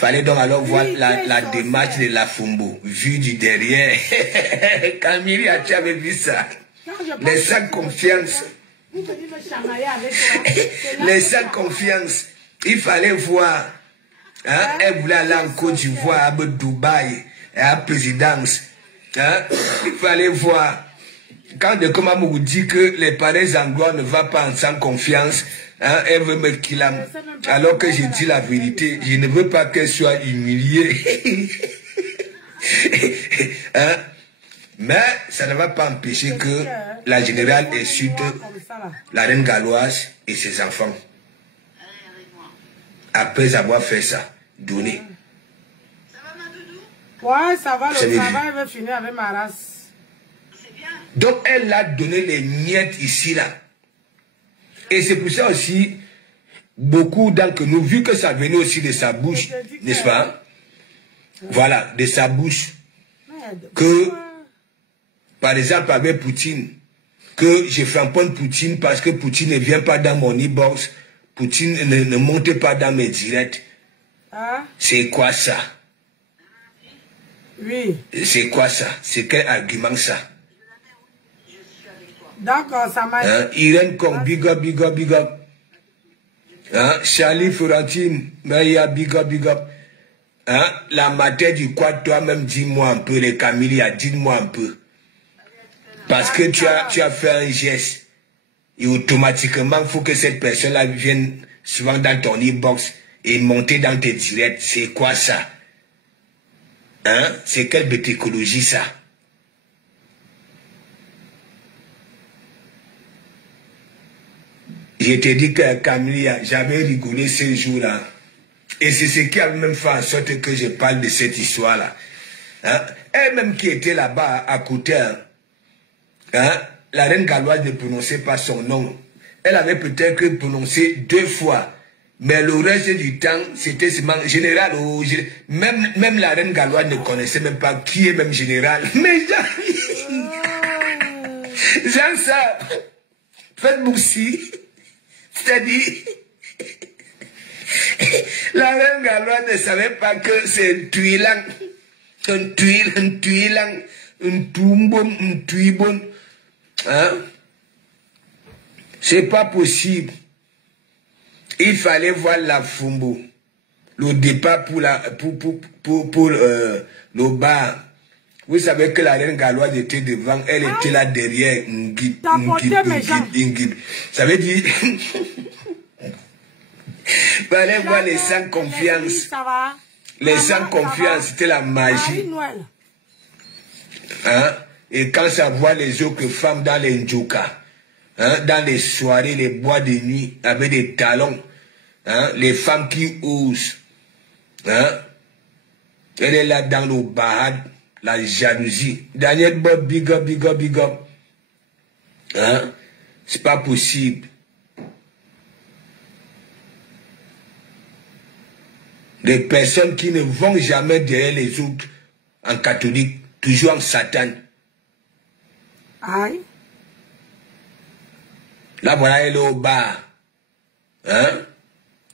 Fallait donc alors voir la démarche de la Fumbo, vue du derrière. Camille, tu avais vu ça? Les sans confiance. Les sans confiance. Il fallait voir. Hein? Elle voulait aller en Côte d'Ivoire, à Dubaï, à la présidence. Hein? Il fallait voir. Quand de Komamou dit que les parents anglois ne vont pas en sans confiance, hein, elle veut me killer. Alors que je dis la vérité, je ne veux pas qu'elle soit humiliée. Hein? Mais ça ne va pas empêcher que la générale insulte la reine galloise et ses enfants. Après avoir fait ça, donner. Ça va, ma doudou? Ouais, ça va, le travail va finir avec ma race. Donc elle a donné les miettes ici, là. Et c'est pour ça aussi, beaucoup d'entre nous, vu que ça venait aussi de sa bouche, n'est-ce pas? Voilà, de sa bouche. Que, par exemple, avec Poutine, que je framponne Poutine parce que Poutine ne vient pas dans mon e-box, Poutine ne monte pas dans mes directs. Hein? C'est quoi ça? Oui. C'est quoi ça? C'est quel argument ça? D'accord, ça m'a... Hein? Irène Kong, big up, big up, big up. Hein? Charlie Florentine, Maya, big up, big up. Hein? La matière du quad, toi-même, dis-moi un peu, les Camilla, dis-moi un peu. Parce que tu as fait un geste. Et automatiquement, il faut que cette personne-là vienne souvent dans ton e-box et monter dans tes directs. C'est quoi ça? Hein? C'est quelle bétécologie ça? Je t'ai dit que Camille, j'avais rigolé ce jour-là. Et c'est ce qui a même fait en sorte que je parle de cette histoire-là. Hein? Elle-même qui était là-bas à côté, hein? La reine galloise ne prononçait pas son nom. Elle avait peut-être prononcé 2 fois. Mais le reste du temps, c'était seulement général. Même la reine galloise ne connaissait même pas qui est même général. Mais j'aime ça. Faites-moi aussi. C'est-à-dire, la reine galloise ne savait pas que c'est un tuilang. Un tuilang, un tumbon, un tuibon. Hein? C'est pas possible. Il fallait voir la Fumbo. Le départ pour le bar. Vous savez que la reine galloise était devant, elle était là derrière. Ça veut dire... Il fallait voir les sans confiance. Les sans confiance, c'était la magie. Hein? Et quand ça voit les autres femmes dans les njoka, hein, dans les soirées, les bois de nuit, avec des talons, hein, les femmes qui osent, hein, elle est là dans le bahad, la jalousie. Daniel Bob, big up, big up, big up. Hein? C'est pas possible. Des personnes qui ne vont jamais derrière les autres en catholique, toujours en Satan. Aïe. Là, voilà, elle est au bar. Hein?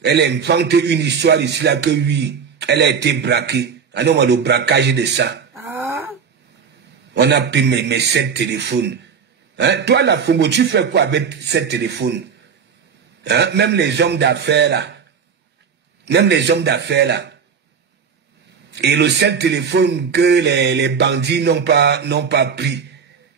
Elle invente une histoire ici, là, que oui, elle a été braquée. Ah non, le braquage de ça. Ah. On a pris mes 7 téléphones. Hein? Toi, la Fumbo, tu fais quoi avec 7 téléphones? Hein? Même les hommes d'affaires, là. Même les hommes d'affaires, là. Et le seul téléphone que les bandits n'ont pas pris,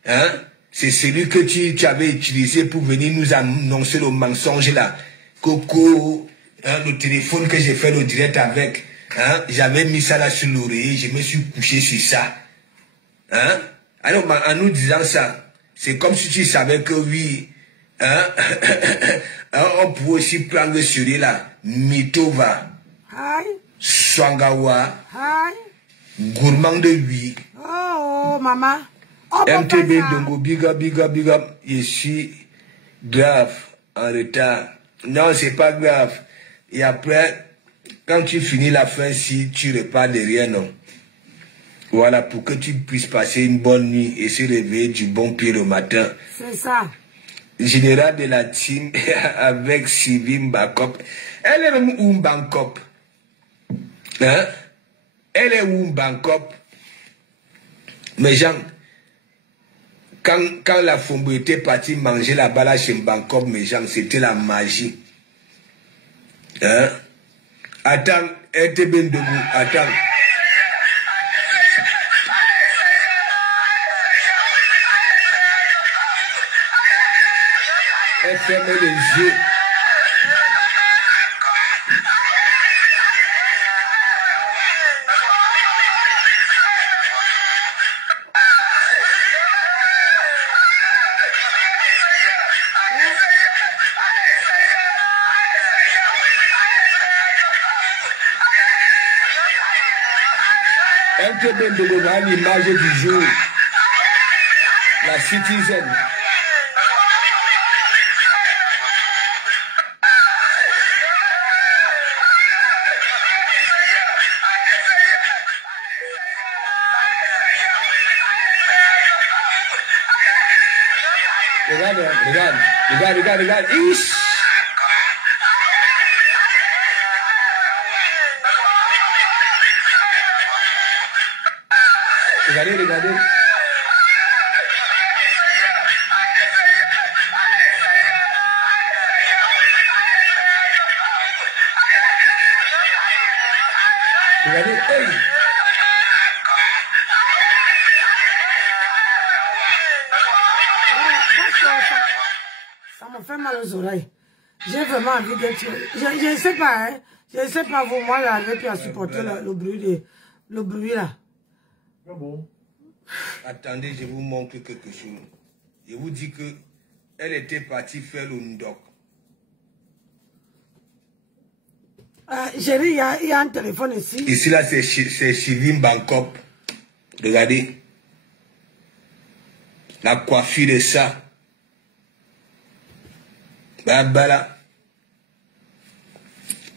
hein, c'est celui que tu avais utilisé pour venir nous annoncer le mensonge, là. Coco, hein, le téléphone que j'ai fait le direct avec, hein, j'avais mis ça là sur l'oreiller, je me suis couché sur ça. Hein? Alors, en nous disant ça, c'est comme si tu savais que oui, hein, on pouvait aussi prendre celui-là. Mitova, Swangawa, gourmand de lui. Oh, maman. Oh, MTB Dongo, big up, big up, big up. Je suis grave en retard. Non, c'est pas grave. Et après, quand tu finis la fin, si tu repars derrière, non. Voilà, pour que tu puisses passer une bonne nuit et se réveiller du bon pied le matin. C'est ça. Général de la team avec Sylvie Mbakop. Elle est même où Mbakop? Hein? Elle est où, Bangkok? Mes gens, quand la Fombo était partie manger là-bas là chez Bangkok, mes gens, c'était la magie. Hein? Attends, elle était bien debout, attends. Elle fermait les yeux. Elle était bien debout, voilà l'image du jour. La Citizen. Regarde. Ish. Regardez. Regardez, hey. Ça me fait mal aux oreilles. J'ai vraiment envie d'être... Je ne sais pas, hein. Je ne sais pas, vous, moi, j'arrive plus à supporter le bruit là. Ah bon? Attendez, je vous montre quelque chose. Je vous dis que elle était partie faire le ndok. Chérie, il y a un téléphone ici. Ici, là, c'est Chivim Bangkok. Regardez. La coiffure de ça. Là.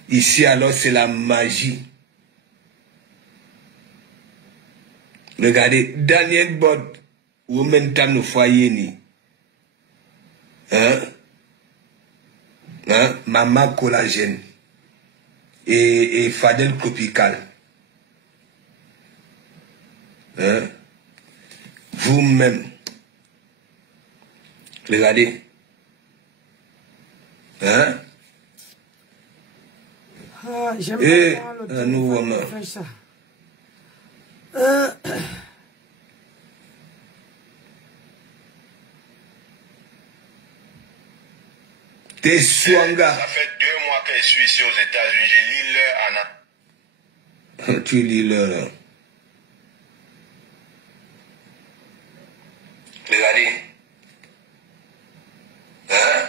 Ici, alors, c'est la magie. Regardez, Daniel Bod, ou même temps au foyer, ni. Hein? Maman collagène. Et Fadel Tropical. Hein? Vous-même. Regardez. Hein? Ah, j'aime pas un nouveau homme. Ça. T'es Swanga. Ça fait 2 mois que je suis ici aux États-Unis. Je lis l'heure en... Tu lis l'heure là. Regardez. Hein?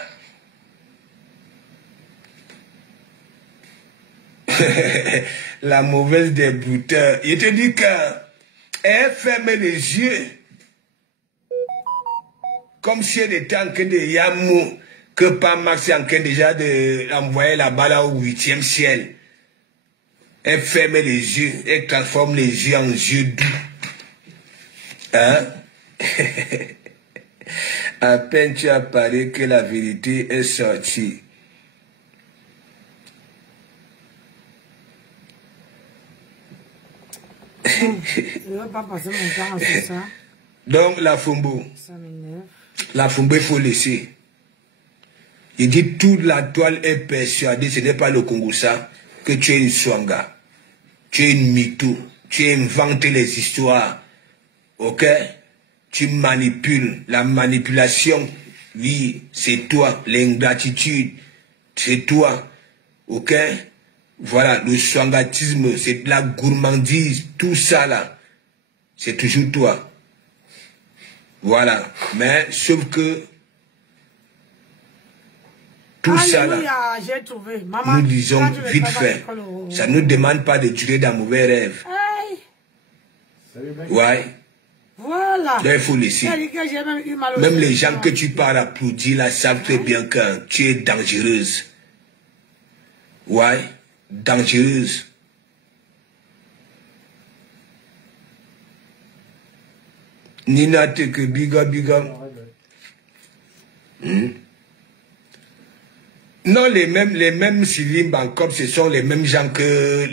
La mauvaise des brouteurs. Il te dit qu'elle ferme les yeux. Comme si elle était en train de yamou. Que pas Max est en train déjà de l'envoyer là-bas là au 8e ciel. Elle ferme les yeux. Elle transforme les yeux en yeux doux. Hein? À peine tu as parlé que la vérité est sortie. Je ne vais pas passer mon temps sur ça. Donc la Fombo. Ça m'énerve. La Fombo, il faut laisser. Il dit toute la toile est persuadée, ce n'est pas le Congoussa, que tu es une Swanga. Tu es une mytho. Tu inventes les histoires. Ok? Tu manipules. La manipulation, oui, c'est toi. L'ingratitude, c'est toi. Ok? Voilà, le swangatisme, c'est de la gourmandise, tout ça là. C'est toujours toi. Voilà. Mais, sauf que, tout ça là, j'ai trouvé. Maman, nous disons vite fait. Ça ne nous demande pas de durer dans mauvais rêves. Hey. Ouais. Voilà. Là, il faut laisser. Même les gens que tu parles applaudir là savent très bien que tu es dangereuse. Ouais. Dangereuse. Nina te que biga. Non, les mêmes Sylvain Bangkok, ce sont les mêmes gens que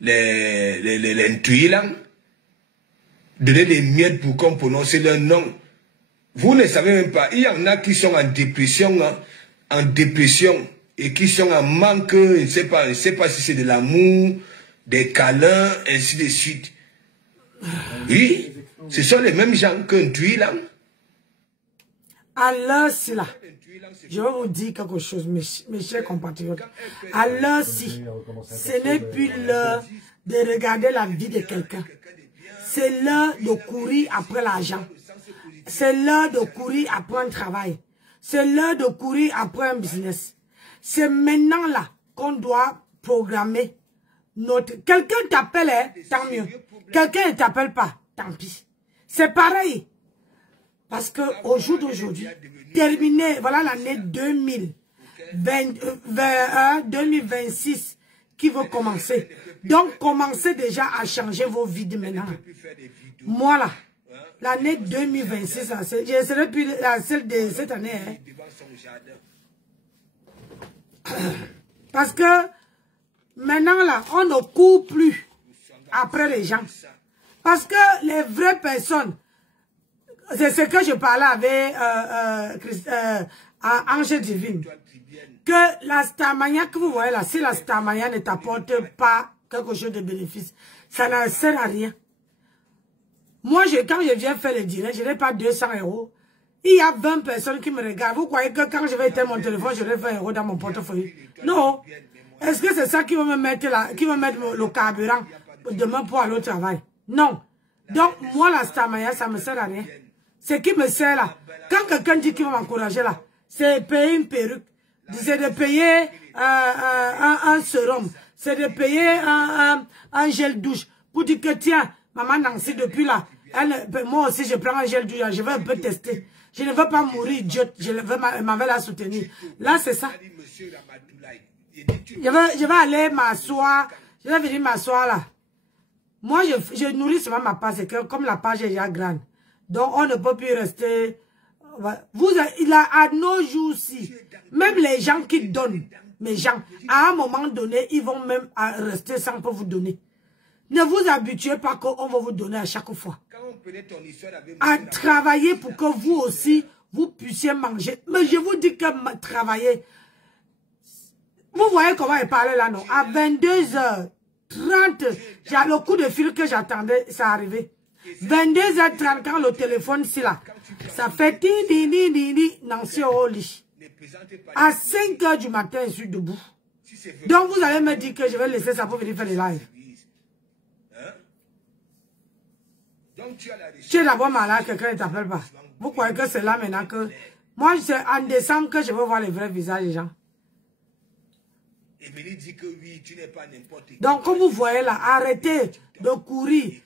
les Ntouilans, donner des miettes pour qu'on prononce leur nom. Vous ne savez même pas. Il y en a qui sont en dépression, et qui sont en manque, je ne sais pas si c'est de l'amour, des câlins, ainsi de suite. Oui, ce sont les mêmes gens qu'un Ntouilan. Alors, c'est là. Je vais vous dire quelque chose, mes chers compatriotes. Alors, si ce n'est plus l'heure de regarder la vie de quelqu'un, c'est l'heure de courir après l'argent. C'est l'heure de courir après un travail. C'est l'heure de courir après un business. C'est maintenant là qu'on doit programmer notre... Quelqu'un t'appelle, hein, tant mieux. Quelqu'un ne t'appelle pas, tant pis. C'est pareil. Parce que au jour d'aujourd'hui, terminé, voilà l'année 2026 qui va commencer. Donc, commencez déjà à changer vos vies de maintenant. Moi là, l'année 2026, je ne serai plus celle de cette année. Hein. Parce que maintenant là, on ne court plus après les gens. Parce que les vraies personnes, c'est ce que je parlais avec Angèle Divine. Que la Starmania que vous voyez là, si la Starmania ne t'apporte pas quelque chose de bénéfice, ça ne sert à rien. Moi, quand je viens faire le direct, je n'ai pas 200 €. Il y a 20 personnes qui me regardent. Vous croyez que quand je vais éteindre mon téléphone, j'aurai 20 € dans mon portefeuille? Non. Est-ce que c'est ça qui va me mettre le carburant demain pour aller au travail? Non. Donc, moi, la Starmania, ça ne me sert à rien. Ce qui me sert là, quand quelqu'un dit qu'il va m'encourager là, c'est de payer une perruque, c'est de payer un sérum, c'est de payer un gel douche, pour dire que tiens, maman Nancy, depuis là, moi aussi je prends un gel douche, je vais un peu tester. Je ne veux pas mourir, je m'en vais la soutenir. Là, c'est ça. Je vais aller m'asseoir, je vais venir m'asseoir là. Moi, je nourris seulement ma page, c'est que comme la page est déjà grande. Donc, on ne peut plus rester... à nos jours-ci, même les gens qui donnent, mes gens, à un moment donné, ils vont même rester sans pour vous donner. Ne vous habituez pas qu'on va vous donner à chaque fois. À travailler pour que vous aussi, vous puissiez manger. Mais je vous dis que travailler... Vous voyez comment il parlait là, non? À 22h30, j'ai le coup de fil que j'attendais, ça arrivait. 22h30, quand le téléphone, c'est là. Ça fait Nancy au lit. À 5h du matin, je suis debout. Donc, vous allez me dire que je vais laisser ça pour venir faire les lives. Tu es d'abord malade, quelqu'un ne t'appelle pas. Vous croyez que c'est là maintenant que... Moi, c'est en décembre que je veux voir les vrais visages des gens. Donc, comme vous voyez là, arrêtez de courir.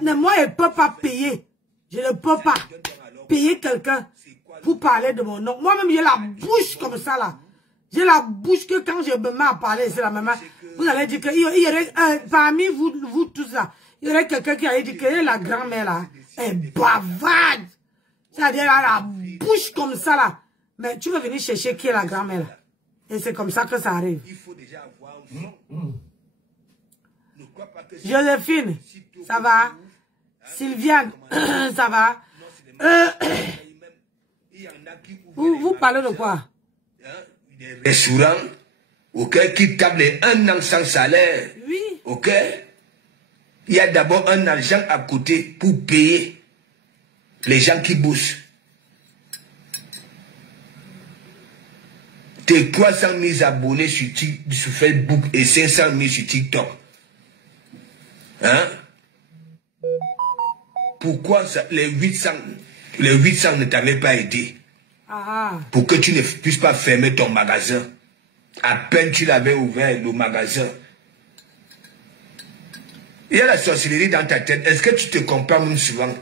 Moi, je ne peux pas payer. Je ne peux pas payer quelqu'un pour parler de mon nom. Moi-même, j'ai la bouche comme ça là. J'ai la bouche que quand je me mets à parler, c'est la même. Vous allez dire qu'il y aurait, parmi vous tous là, il y aurait quelqu'un qui allait dire que la grand-mère là est bavarde. C'est-à-dire, elle a la bouche comme ça là. Mais tu veux venir chercher qui est la grand-mère là. Et c'est comme ça que ça arrive. Joséphine, ça va? Sylviane, ça va? Vous parlez de quoi? Des restaurants, ok, qui tablent 1 an sans salaire. Oui. Ok? Il y a d'abord un argent à côté pour payer les gens qui bossent. T'es 300 000 abonnés sur Facebook et 500 000 sur TikTok. Hein? Pourquoi ça, les 800 ne t'avaient pas aidé? Pour que tu ne puisses pas fermer ton magasin. À peine tu l'avais ouvert, le magasin. Il y a la sorcellerie dans ta tête. Est-ce que tu te comprends même souvent?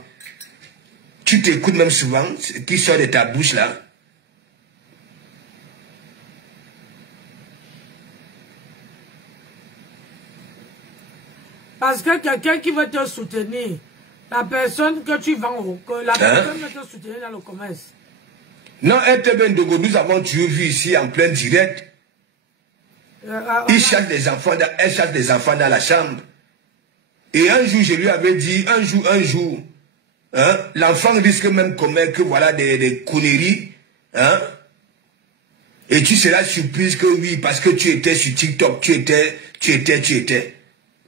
Tu t'écoutes même souvent ce qui sort de ta bouche là? Parce que quelqu'un qui veut te soutenir, la personne que tu vends, la personne veut te soutenir dans le commerce. Non, nous avons toujours vu ici en plein direct. Elle chasse des enfants dans la chambre. Et un jour, je lui avais dit, un jour, hein, l'enfant risque même commettre voilà, des conneries. Hein, et tu seras surprise que oui, parce que tu étais sur TikTok, tu étais,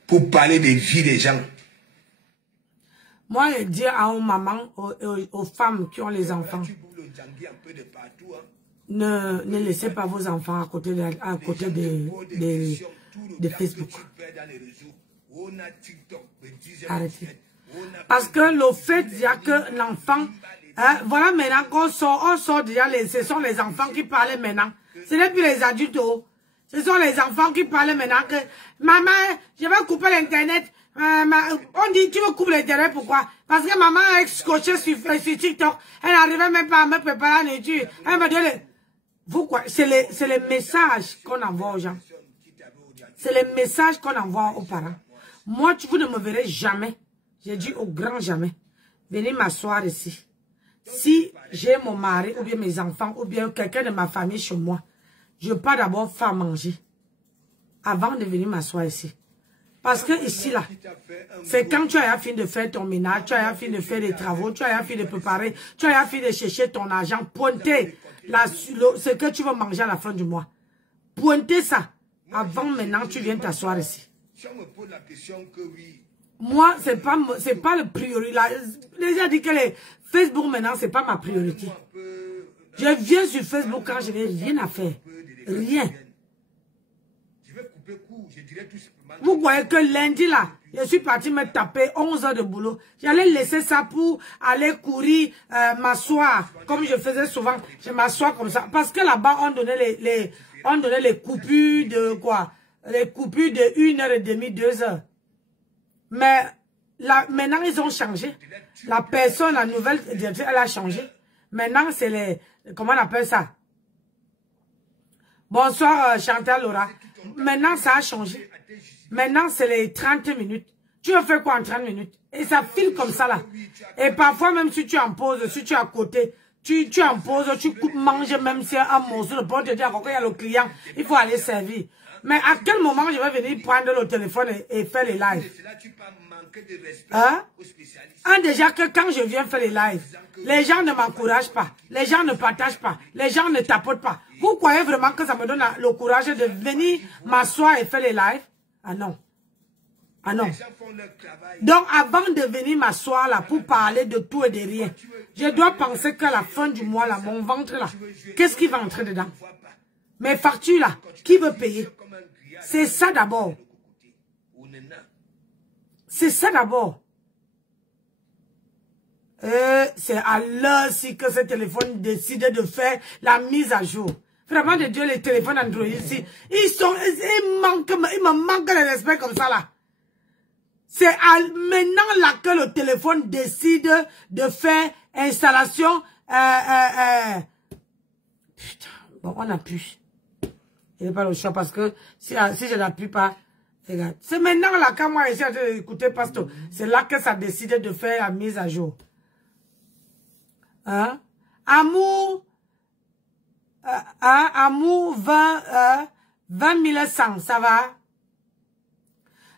pour parler des vies des gens. Moi, je dis à une maman, aux femmes qui ont les enfants, ne laissez pas vos enfants à côté de Facebook. Arrêtez. Parce que le fait il y a que l'enfant, hein, voilà maintenant qu'on sort déjà, ce sont les enfants qui parlent maintenant. Ce n'est plus les adultes. Ce sont les enfants qui parlent maintenant que, maman, je vais couper l'internet. On dit, tu veux couper l'internet, pourquoi? Parce que maman a scotché sur TikTok. Elle n'arrivait même pas à me préparer la nourriture. Elle me dit, vous quoi? C'est les messages qu'on envoie aux gens. C'est les messages qu'on envoie aux parents. Moi, vous ne me verrez jamais. J'ai dit au grand jamais. Venez m'asseoir ici. Si j'ai mon mari, ou bien mes enfants, ou bien quelqu'un de ma famille chez moi, je pars d'abord faire manger. Avant de venir m'asseoir ici. Parce que ici, là, c'est quand tu as fini de faire ton ménage, tu as fini de faire des travaux, tu as fini de préparer, tu as fini de chercher ton argent, pointer ce que tu veux manger à la fin du mois. Pointer ça. Avant, maintenant, tu viens t'asseoir ici. Moi, c'est pas le priorité. Les gens disent que les Facebook, maintenant, c'est pas ma priorité. Je viens sur Facebook quand je n'ai rien à faire. Rien. Vous voyez que lundi, là, je suis parti me taper 11 heures de boulot. J'allais laisser ça pour aller courir, m'asseoir. Comme je faisais souvent, je m'assois comme ça. Parce que là-bas, on donnait les coupures de quoi? Les coupures de 1h30, 2 heures. Mais là, maintenant, ils ont changé. La personne, la nouvelle directrice, elle a changé. Maintenant, c'est les... Comment on appelle ça? Bonsoir, Chantal Laura. Maintenant, ça a changé. Maintenant, c'est les 30 minutes. Tu veux faire quoi en 30 minutes? Et ça file comme ça, là. Et parfois, même si tu en poses, si tu es à côté, tu en poses, tu coupes, manges, même si un morceau de porte, tu dis, quand il y a le client, il faut aller servir. Mais à quel moment je vais venir prendre le téléphone et faire les lives? Hein? Déjà que quand je viens faire les lives, les gens ne m'encouragent pas, les gens ne partagent pas, les gens ne tapotent pas. Vous croyez vraiment que ça me donne le courage de venir m'asseoir et faire les lives? Ah non. Ah non. Donc avant de venir m'asseoir là pour parler de tout et de rien, je dois penser qu'à la fin du mois là, mon ventre là, qu'est-ce qui va entrer dedans? Mes factures là, qui veut payer? C'est ça d'abord. C'est ça d'abord. C'est à l'heure-ci que ce téléphone décide de faire la mise à jour. Vraiment de Dieu, les téléphones Android ici, ils me manquent de respect comme ça là. C'est maintenant là que le téléphone décide de faire installation. Putain, bon, on appuie. Il n'y a pas le choix parce que si je n'appuie pas, regarde. C'est maintenant là, quand moi j'ai écouté Pasteur, c'est là que ça décide de faire la mise à jour. Hein? Amour, Amour 20 100, ça va?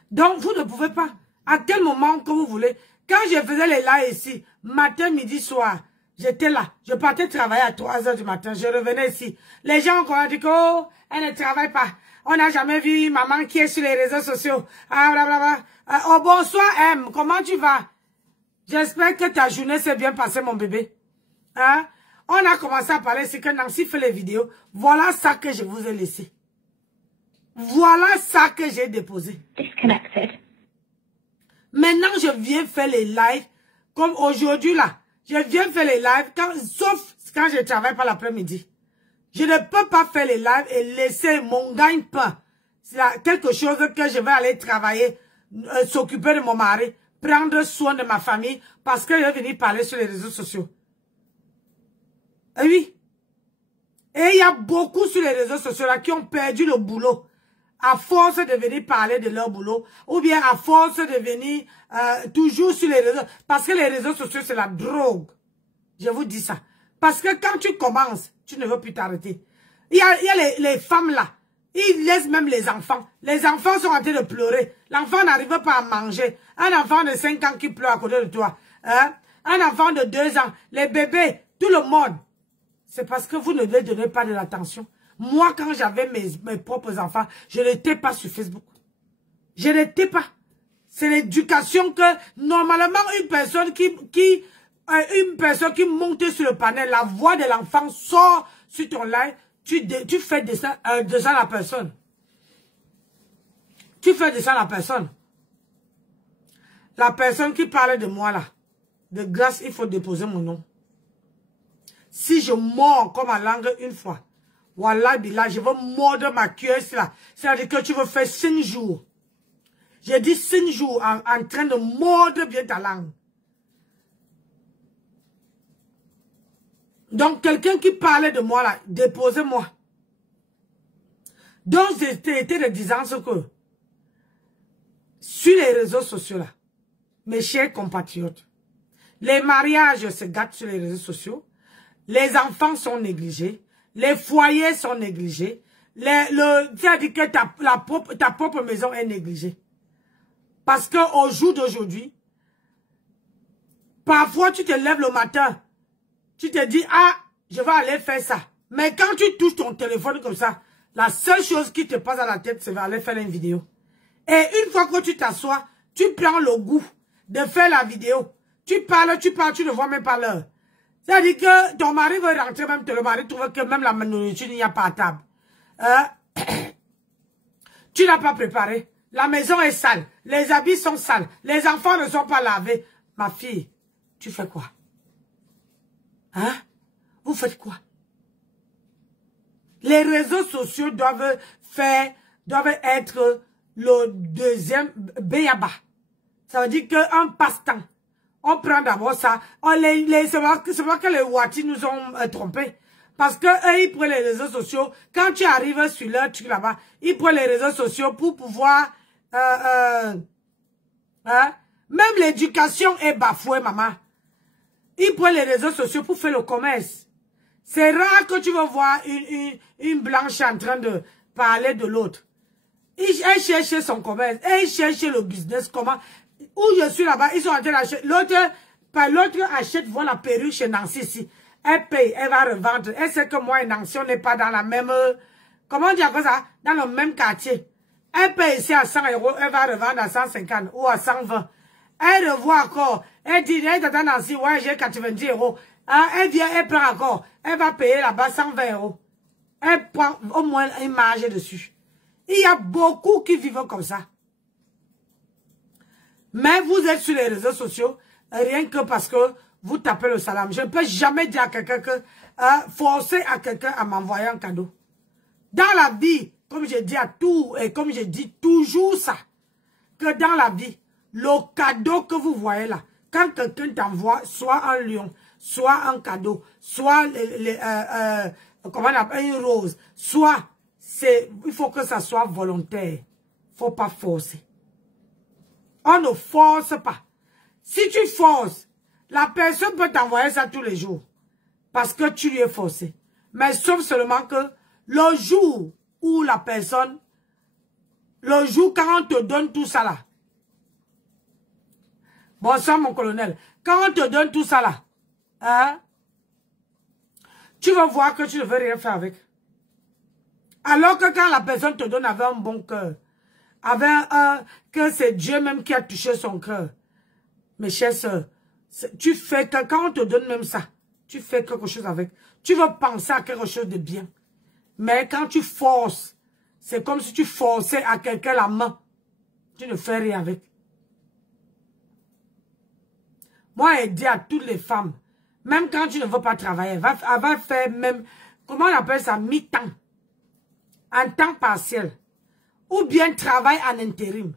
Donc vous ne pouvez pas. À quel moment que vous voulez. Quand je faisais les lives ici, matin, midi, soir, j'étais là. Je partais travailler à 3 h du matin. Je revenais ici. Les gens ont dit que, oh, elle ne travaille pas. On n'a jamais vu maman qui est sur les réseaux sociaux. Ah, blablabla. Oh, bonsoir, M. Comment tu vas? J'espère que ta journée s'est bien passée, mon bébé. Hein? On a commencé à parler, c'est que Nancy fait les vidéos. Voilà ça que je vous ai laissé. Voilà ça que j'ai déposé. Disconnected. Maintenant, je viens faire les lives. Comme aujourd'hui, là. Je viens faire les lives, sauf quand je travaille pas l'après-midi. Je ne peux pas faire les lives et laisser mon gagne-pain. C'est quelque chose que je vais aller travailler, s'occuper de mon mari, prendre soin de ma famille, parce que je vais venir parler sur les réseaux sociaux. Et oui. Et il y a beaucoup sur les réseaux sociaux là qui ont perdu le boulot. À force de venir parler de leur boulot, ou bien à force de venir toujours sur les réseaux. Parce que les réseaux sociaux, c'est la drogue. Je vous dis ça. Parce que quand tu commences, tu ne veux plus t'arrêter. Il y a les femmes là. Ils laissent même les enfants. Les enfants sont en train de pleurer. L'enfant n'arrive pas à manger. Un enfant de 5 ans qui pleure à côté de toi. Hein? Un enfant de 2 ans. Les bébés, tout le monde. C'est parce que vous ne leur donnez pas de l'attention. Moi, quand j'avais mes propres enfants, je n'étais pas sur Facebook. Je n'étais pas. C'est l'éducation que, normalement, une personne qui monte sur le panel, la voix de l'enfant sort sur ton live, tu fais descendre la personne. Tu fais descendre la personne. La personne qui parlait de moi, là, de grâce, il faut déposer mon nom. Si je mords comme à langue une fois, voilà, billah, je veux mordre ma cuisse là. C'est-à-dire que tu veux faire 5 jours. J'ai dit 5 jours en train de mordre bien ta langue. Donc, quelqu'un qui parlait de moi là, déposez-moi. Donc, c'était de disant ce que, sur les réseaux sociaux là, mes chers compatriotes, les mariages se gâtent sur les réseaux sociaux, les enfants sont négligés, les foyers sont négligés, c'est-à-dire que ta propre maison est négligée. Parce qu'au jour d'aujourd'hui, parfois tu te lèves le matin, tu te dis, ah, je vais aller faire ça. Mais quand tu touches ton téléphone comme ça, la seule chose qui te passe à la tête, c'est d'aller faire une vidéo. Et une fois que tu t'assois, tu prends le goût de faire la vidéo. Tu parles, tu ne vois même pas l'heure. C'est-à-dire que ton mari veut rentrer, même le mari trouve que même la nourriture, il n'y a pas à table. Tu n'as pas préparé. La maison est sale. Les habits sont sales. Les enfants ne sont pas lavés. Ma fille, tu fais quoi? Hein? Vous faites quoi? Les réseaux sociaux doivent être le deuxième béaba. Ça veut dire qu'un passe-temps. On prend d'abord ça. C'est pas que les Wati nous ont trompés. Parce que eux, ils prennent les réseaux sociaux. Quand tu arrives sur leur truc là-bas, ils prennent les réseaux sociaux pour pouvoir... même l'éducation est bafouée, maman. Ils prennent les réseaux sociaux pour faire le commerce. C'est rare que tu vas voir une blanche en train de parler de l'autre. Elle cherche son commerce. Elle cherche le business. Comment? Où je suis là-bas, ils sont en train d'acheter. L'autre achète, voit la perruque chez Nancy ici. Elle paye, elle va revendre. Elle sait que moi et Nancy, on n'est pas dans la même... Comment dire ça? Dans le même quartier. Elle paye ici à 100 €, elle va revendre à 150 ou à 120. Elle revoit encore. Elle dit, elle est dans Nancy, ouais, j'ai 90 €. Hein, elle vient, elle prend encore. Elle va payer là-bas 120 €. Elle prend au moins une marge dessus. Il y a beaucoup qui vivent comme ça. Mais vous êtes sur les réseaux sociaux, rien que parce que vous tapez le salam. Je ne peux jamais dire à quelqu'un que forcer à quelqu'un à m'envoyer un cadeau. Dans la vie, comme je dis à tout, et comme je dis toujours ça, que dans la vie, le cadeau que vous voyez là, quand quelqu'un t'envoie soit un lion, soit un cadeau, soit comment on appelle, une rose, soit il faut que ça soit volontaire. Il ne faut pas forcer. On ne force pas. Si tu forces, la personne peut t'envoyer ça tous les jours. Parce que tu lui es forcé. Mais sauf seulement que le jour où la personne, le jour quand on te donne tout ça là. Bonsoir mon colonel. Quand on te donne tout ça là, hein, tu vas voir que tu ne veux rien faire avec. Alors que quand la personne te donne avec un bon cœur, que c'est Dieu même qui a touché son cœur. Mes chères sœurs, tu fais que quand on te donne même ça, tu fais quelque chose avec. Tu veux penser à quelque chose de bien. Mais quand tu forces, c'est comme si tu forçais à quelqu'un la main. Tu ne fais rien avec. Moi, je dis à toutes les femmes, même quand tu ne veux pas travailler, elle va faire même, comment on appelle ça, mi-temps. En temps partiel. Ou bien travail en intérim.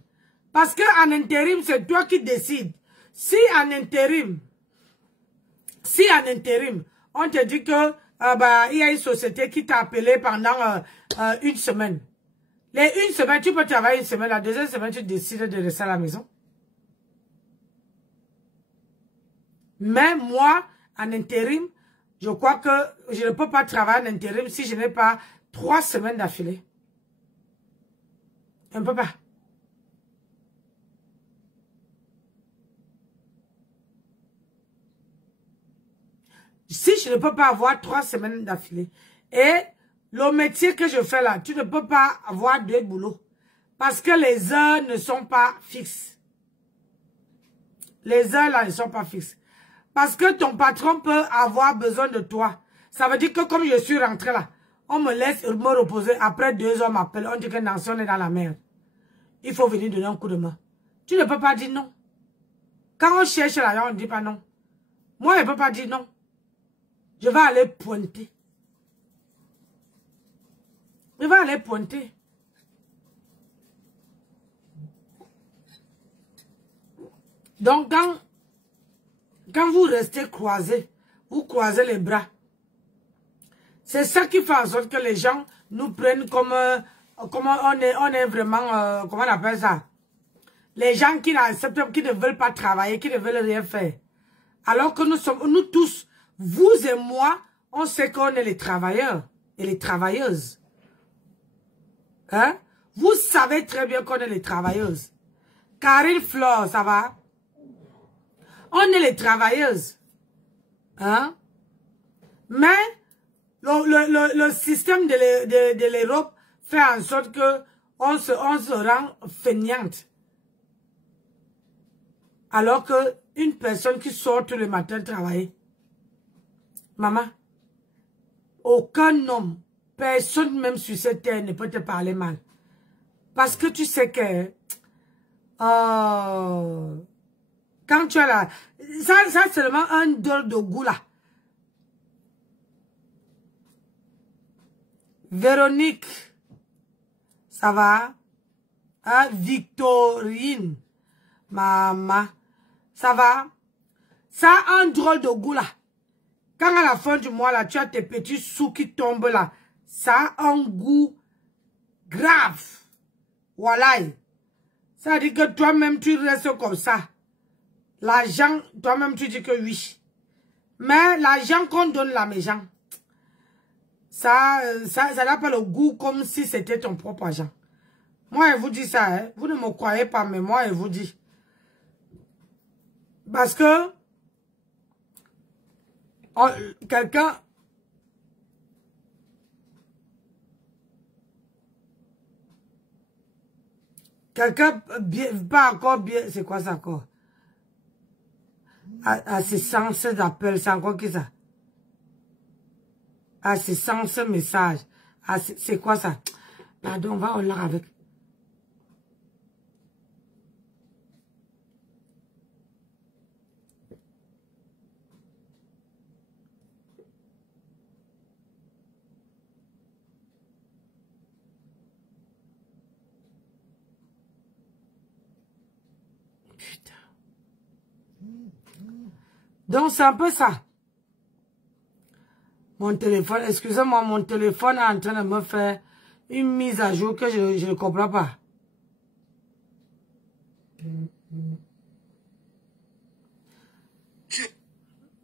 Parce qu'en intérim, c'est toi qui décides. Si en intérim, on te dit que il y a une société qui t'a appelé pendant une semaine. Les une semaine, tu peux travailler une semaine. La deuxième semaine, tu décides de rester à la maison. Mais moi, en intérim, je crois que je ne peux pas travailler en intérim si je n'ai pas 3 semaines d'affilée. On ne peut pas. Si je ne peux pas avoir 3 semaines d'affilée, et le métier que je fais là, tu ne peux pas avoir 2 boulots. Parce que les heures ne sont pas fixes. Les heures là ne sont pas fixes. Parce que ton patron peut avoir besoin de toi. Ça veut dire que comme je suis rentrée là, on me laisse me reposer. Après 2 heures, on m'appelle. On dit que Nancy, on est dans la merde. Il faut venir donner un coup de main. Tu ne peux pas dire non. Quand on cherche là, on ne dit pas non. Moi, je ne peux pas dire non. Je vais aller pointer. Je vais aller pointer. Donc, quand vous restez croisés, vous croisez les bras. C'est ça qui fait en sorte que les gens nous prennent comme on est vraiment, comment on appelle ça? Les gens qui n'acceptent, qui ne veulent pas travailler, qui ne veulent rien faire. Alors que nous tous, vous et moi, on sait qu'on est les travailleurs et les travailleuses. Hein? Vous savez très bien qu'on est les travailleuses. Karine Flore, ça va? On est les travailleuses. Hein? Mais le système de l'Europe fait en sorte que on se rend feignante. Alors que une personne qui sort tous les matins travailler. Maman, aucun homme, personne même sur cette terre ne peut te parler mal. Parce que tu sais que quand tu as là, ça c'est seulement un drôle de goût là. Véronique, ça va? Hein? Victorine, maman, ça va? Ça a un drôle de goût là. Quand à la fin du mois là, tu as tes petits sous qui tombent là, ça a un goût grave. Voilà. Ça veut dire que toi-même tu restes comme ça. L'argent, toi-même tu dis que oui. Mais l'argent qu'on donne là, mes gens, ça n'a pas le goût comme si c'était ton propre argent. Moi, je vous dis ça, hein. Vous ne me croyez pas, mais moi, je vous dis. Parce que quelqu'un pas encore bien, c'est quoi ça encore? C'est sens d'appel, c'est encore qui ça? C'est sens message. C'est quoi ça? Pardon, on va en l'air avec. Putain. Donc, c'est un peu ça. Mon téléphone, excusez-moi, mon téléphone est en train de me faire une mise à jour que je ne comprends pas.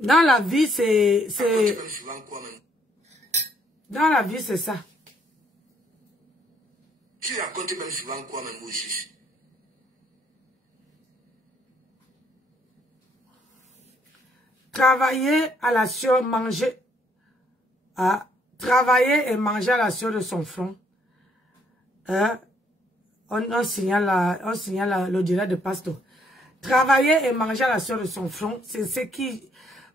Dans la vie, c'est... Dans la vie, c'est ça. Tu racontes même souvent quoi, même aussi. Travailler à la sueur, manger... travailler et manger à la sueur de son front. On signale le direct de Pasteur. Travailler et manger à la sueur de son front, c'est ce qui...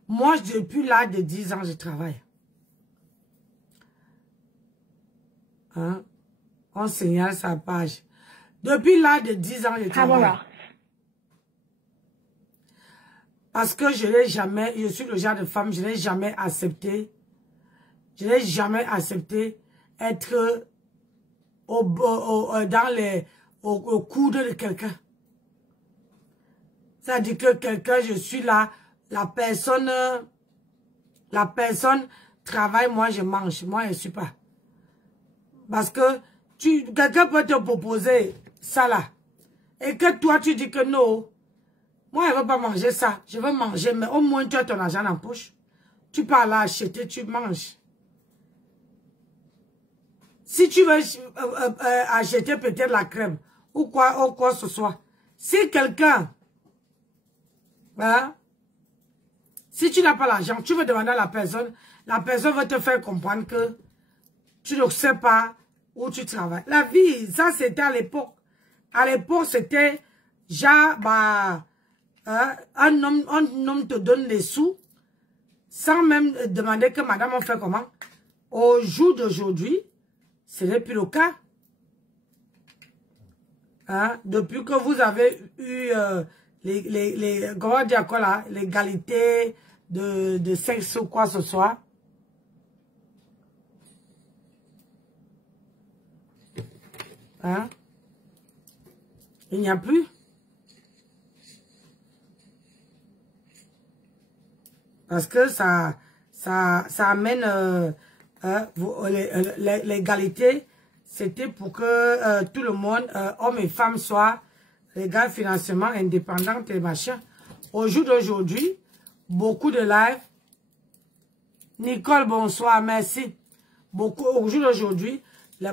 Moi, depuis l'âge de 10 ans, je travaille. Hein? On signale sa page. Depuis l'âge de 10 ans, je travaille. Parce que je n'ai jamais... Je suis le genre de femme, je n'ai jamais accepté... Je n'ai jamais accepté être au coude de quelqu'un. Ça dit que quelqu'un, je suis là, la personne travaille, moi je mange, moi je ne suis pas. Parce que quelqu'un peut te proposer ça là. Et que toi tu dis que non, moi je ne veux pas manger ça, je veux manger, mais au moins tu as ton argent en poche. Tu pars là acheter, tu manges. Si tu veux acheter peut-être la crème, ou quoi que ce soit, si quelqu'un, hein, si tu n'as pas l'argent, tu veux demander à la personne va te faire comprendre que tu ne sais pas où tu travailles. La vie, ça c'était à l'époque. À l'époque, c'était genre, bah, un homme te donne les sous, sans même demander que madame on fait comment. Au jour d'aujourd'hui, ce n'est plus le cas. Hein? Depuis que vous avez eu comment dire quoi là, l'égalité de sexe ou quoi que ce soit. Hein? Il n'y a plus. Parce que ça amène l'égalité. C'était pour que tout le monde, hommes et femmes, soient égaux financièrement, indépendants et machin. Au jour d'aujourd'hui, beaucoup de live. Nicole, bonsoir, merci. Au jour d'aujourd'hui,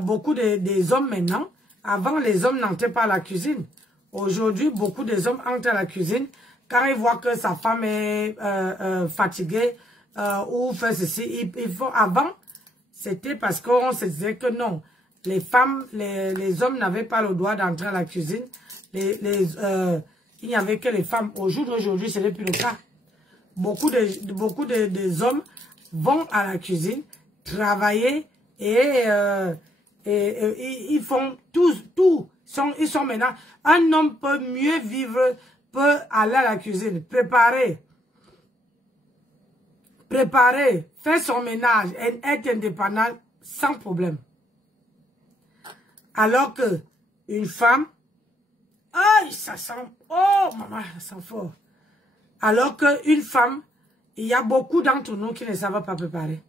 beaucoup des hommes maintenant, avant les hommes n'entraient pas à la cuisine. Aujourd'hui, beaucoup des hommes entrent à la cuisine quand ils voient que sa femme est fatiguée ou fait ceci. Avant, c'était parce qu'on se disait que non, les femmes, les hommes n'avaient pas le droit d'entrer à la cuisine. Il n'y avait que les femmes. Au jour d'aujourd'hui, ce n'est plus le cas. Beaucoup des hommes vont à la cuisine, travailler et ils font tout. Ils sont maintenant. Un homme peut mieux vivre, peut aller à la cuisine, préparer, faire son ménage et être indépendant sans problème. Alors que une femme, oh, ça sent, oh maman, ça sent fort. Alors qu'une femme, il y a beaucoup d'entre nous qui ne savent pas préparer.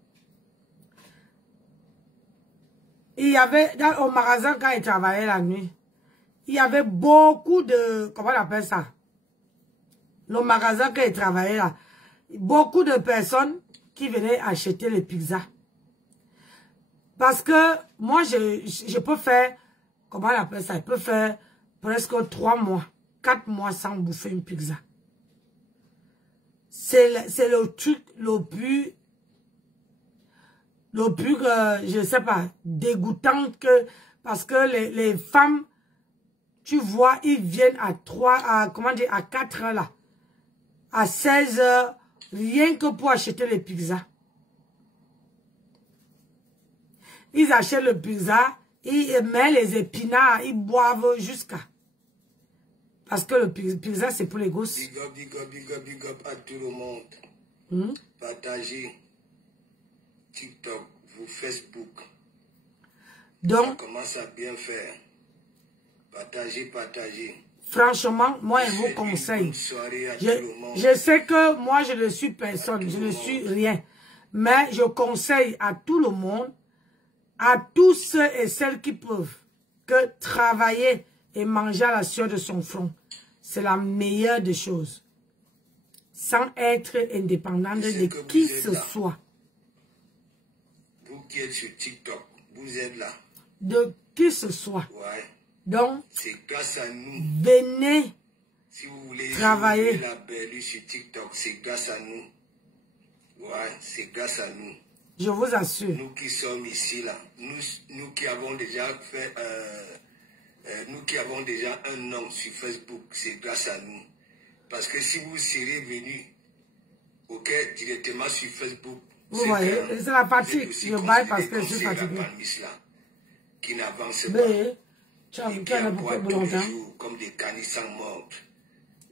Il y avait, au magasin, quand il travaillait la nuit, il y avait beaucoup de, comment on appelle ça? Le magasin, quand il travaillait là, beaucoup de personnes qui venaient acheter les pizzas. Parce que moi, je peux faire, comment on appelle ça? Je peux faire presque 3 mois, 4 mois sans bouffer une pizza. C'est le truc le plus, je sais pas, dégoûtant que, parce que les femmes, tu vois, ils viennent à 4 heures là, à 16 heures, rien que pour acheter les pizzas. Ils achètent le pizza, ils mettent les épinards, ils boivent jusqu'à. Parce que le pizza, c'est pour les gosses. Big up à tout le monde. Partagez TikTok, vous Facebook. Donc, ça commence à bien faire. Partagez. Franchement, moi, je vous conseille. Je sais que moi, je ne suis personne, je ne suis rien. Mais je conseille à tout le monde, à tous ceux et celles qui peuvent, que travailler et manger à la sueur de son front, c'est la meilleure des choses. Sans être indépendante de qui que ce soit. Vous qui êtes sur TikTok, vous êtes là. De qui ce soit. Ouais. Donc, c'est grâce à nous. Venez si vous voulez travailler. La belle sur TikTok, c'est grâce à nous. Ouais, c'est grâce à nous. Je vous assure. Nous qui sommes ici, là, nous qui avons déjà fait, nous qui avons déjà un nom sur Facebook, c'est grâce à nous. Parce que si vous serez venus, ok, directement sur Facebook, vous voyez, c'est la fatigue. Je baille parce que je suis fatigué. Qui n'avance pas. Mais, tu as beaucoup de longtemps. Comme des canis sans mort.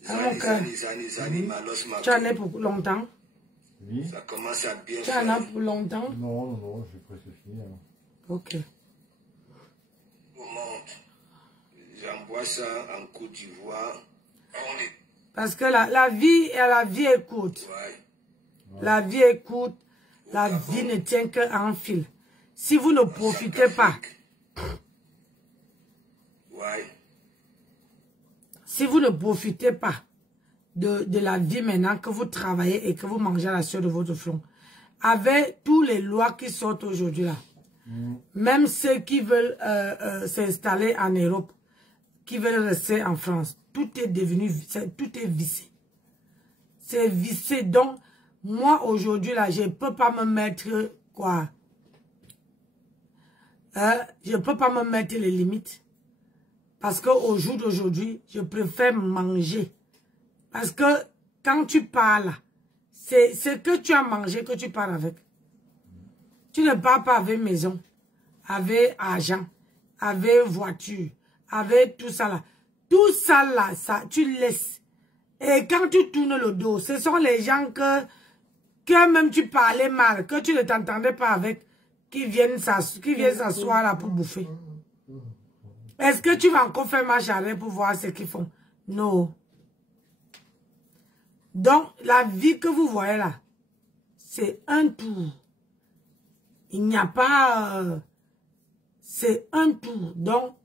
Tu en as pour longtemps. Oui. Ça commence à bien faire. Tu en as pour longtemps? Non, j'ai presque fini. Hein. Ok. J'envoie ça en Côte d'Ivoire. Parce que la vie est courte. Ouais. La vie est courte. La vie ne tient qu'à un fil. Si vous ne profitez pas, ouais. Si vous ne profitez pas de la vie maintenant, que vous travaillez et que vous mangez à la sueur de votre front, avec toutes les lois qui sortent aujourd'hui là, Même ceux qui veulent s'installer en Europe, qui veulent rester en France, tout est devenu, tout est vissé. C'est vissé. Donc, moi, aujourd'hui, là, je ne peux pas me mettre, quoi? Je ne peux pas me mettre les limites. Parce qu'au jour d'aujourd'hui, je préfère manger. Parce que quand tu parles, c'est ce que tu as mangé que tu parles avec. Tu ne parles pas avec maison, avec argent, avec voiture, avec tout ça là. Tout ça là, ça, tu laisses. Et quand tu tournes le dos, ce sont les gens que même tu parlais mal, que tu ne t'entendais pas avec, qui viennent s'asseoir là pour bouffer. Est-ce que tu vas encore faire marche arrière pour voir ce qu'ils font? Non. Donc, la vie que vous voyez là, c'est un tour. Il n'y a pas... c'est un tour. Donc,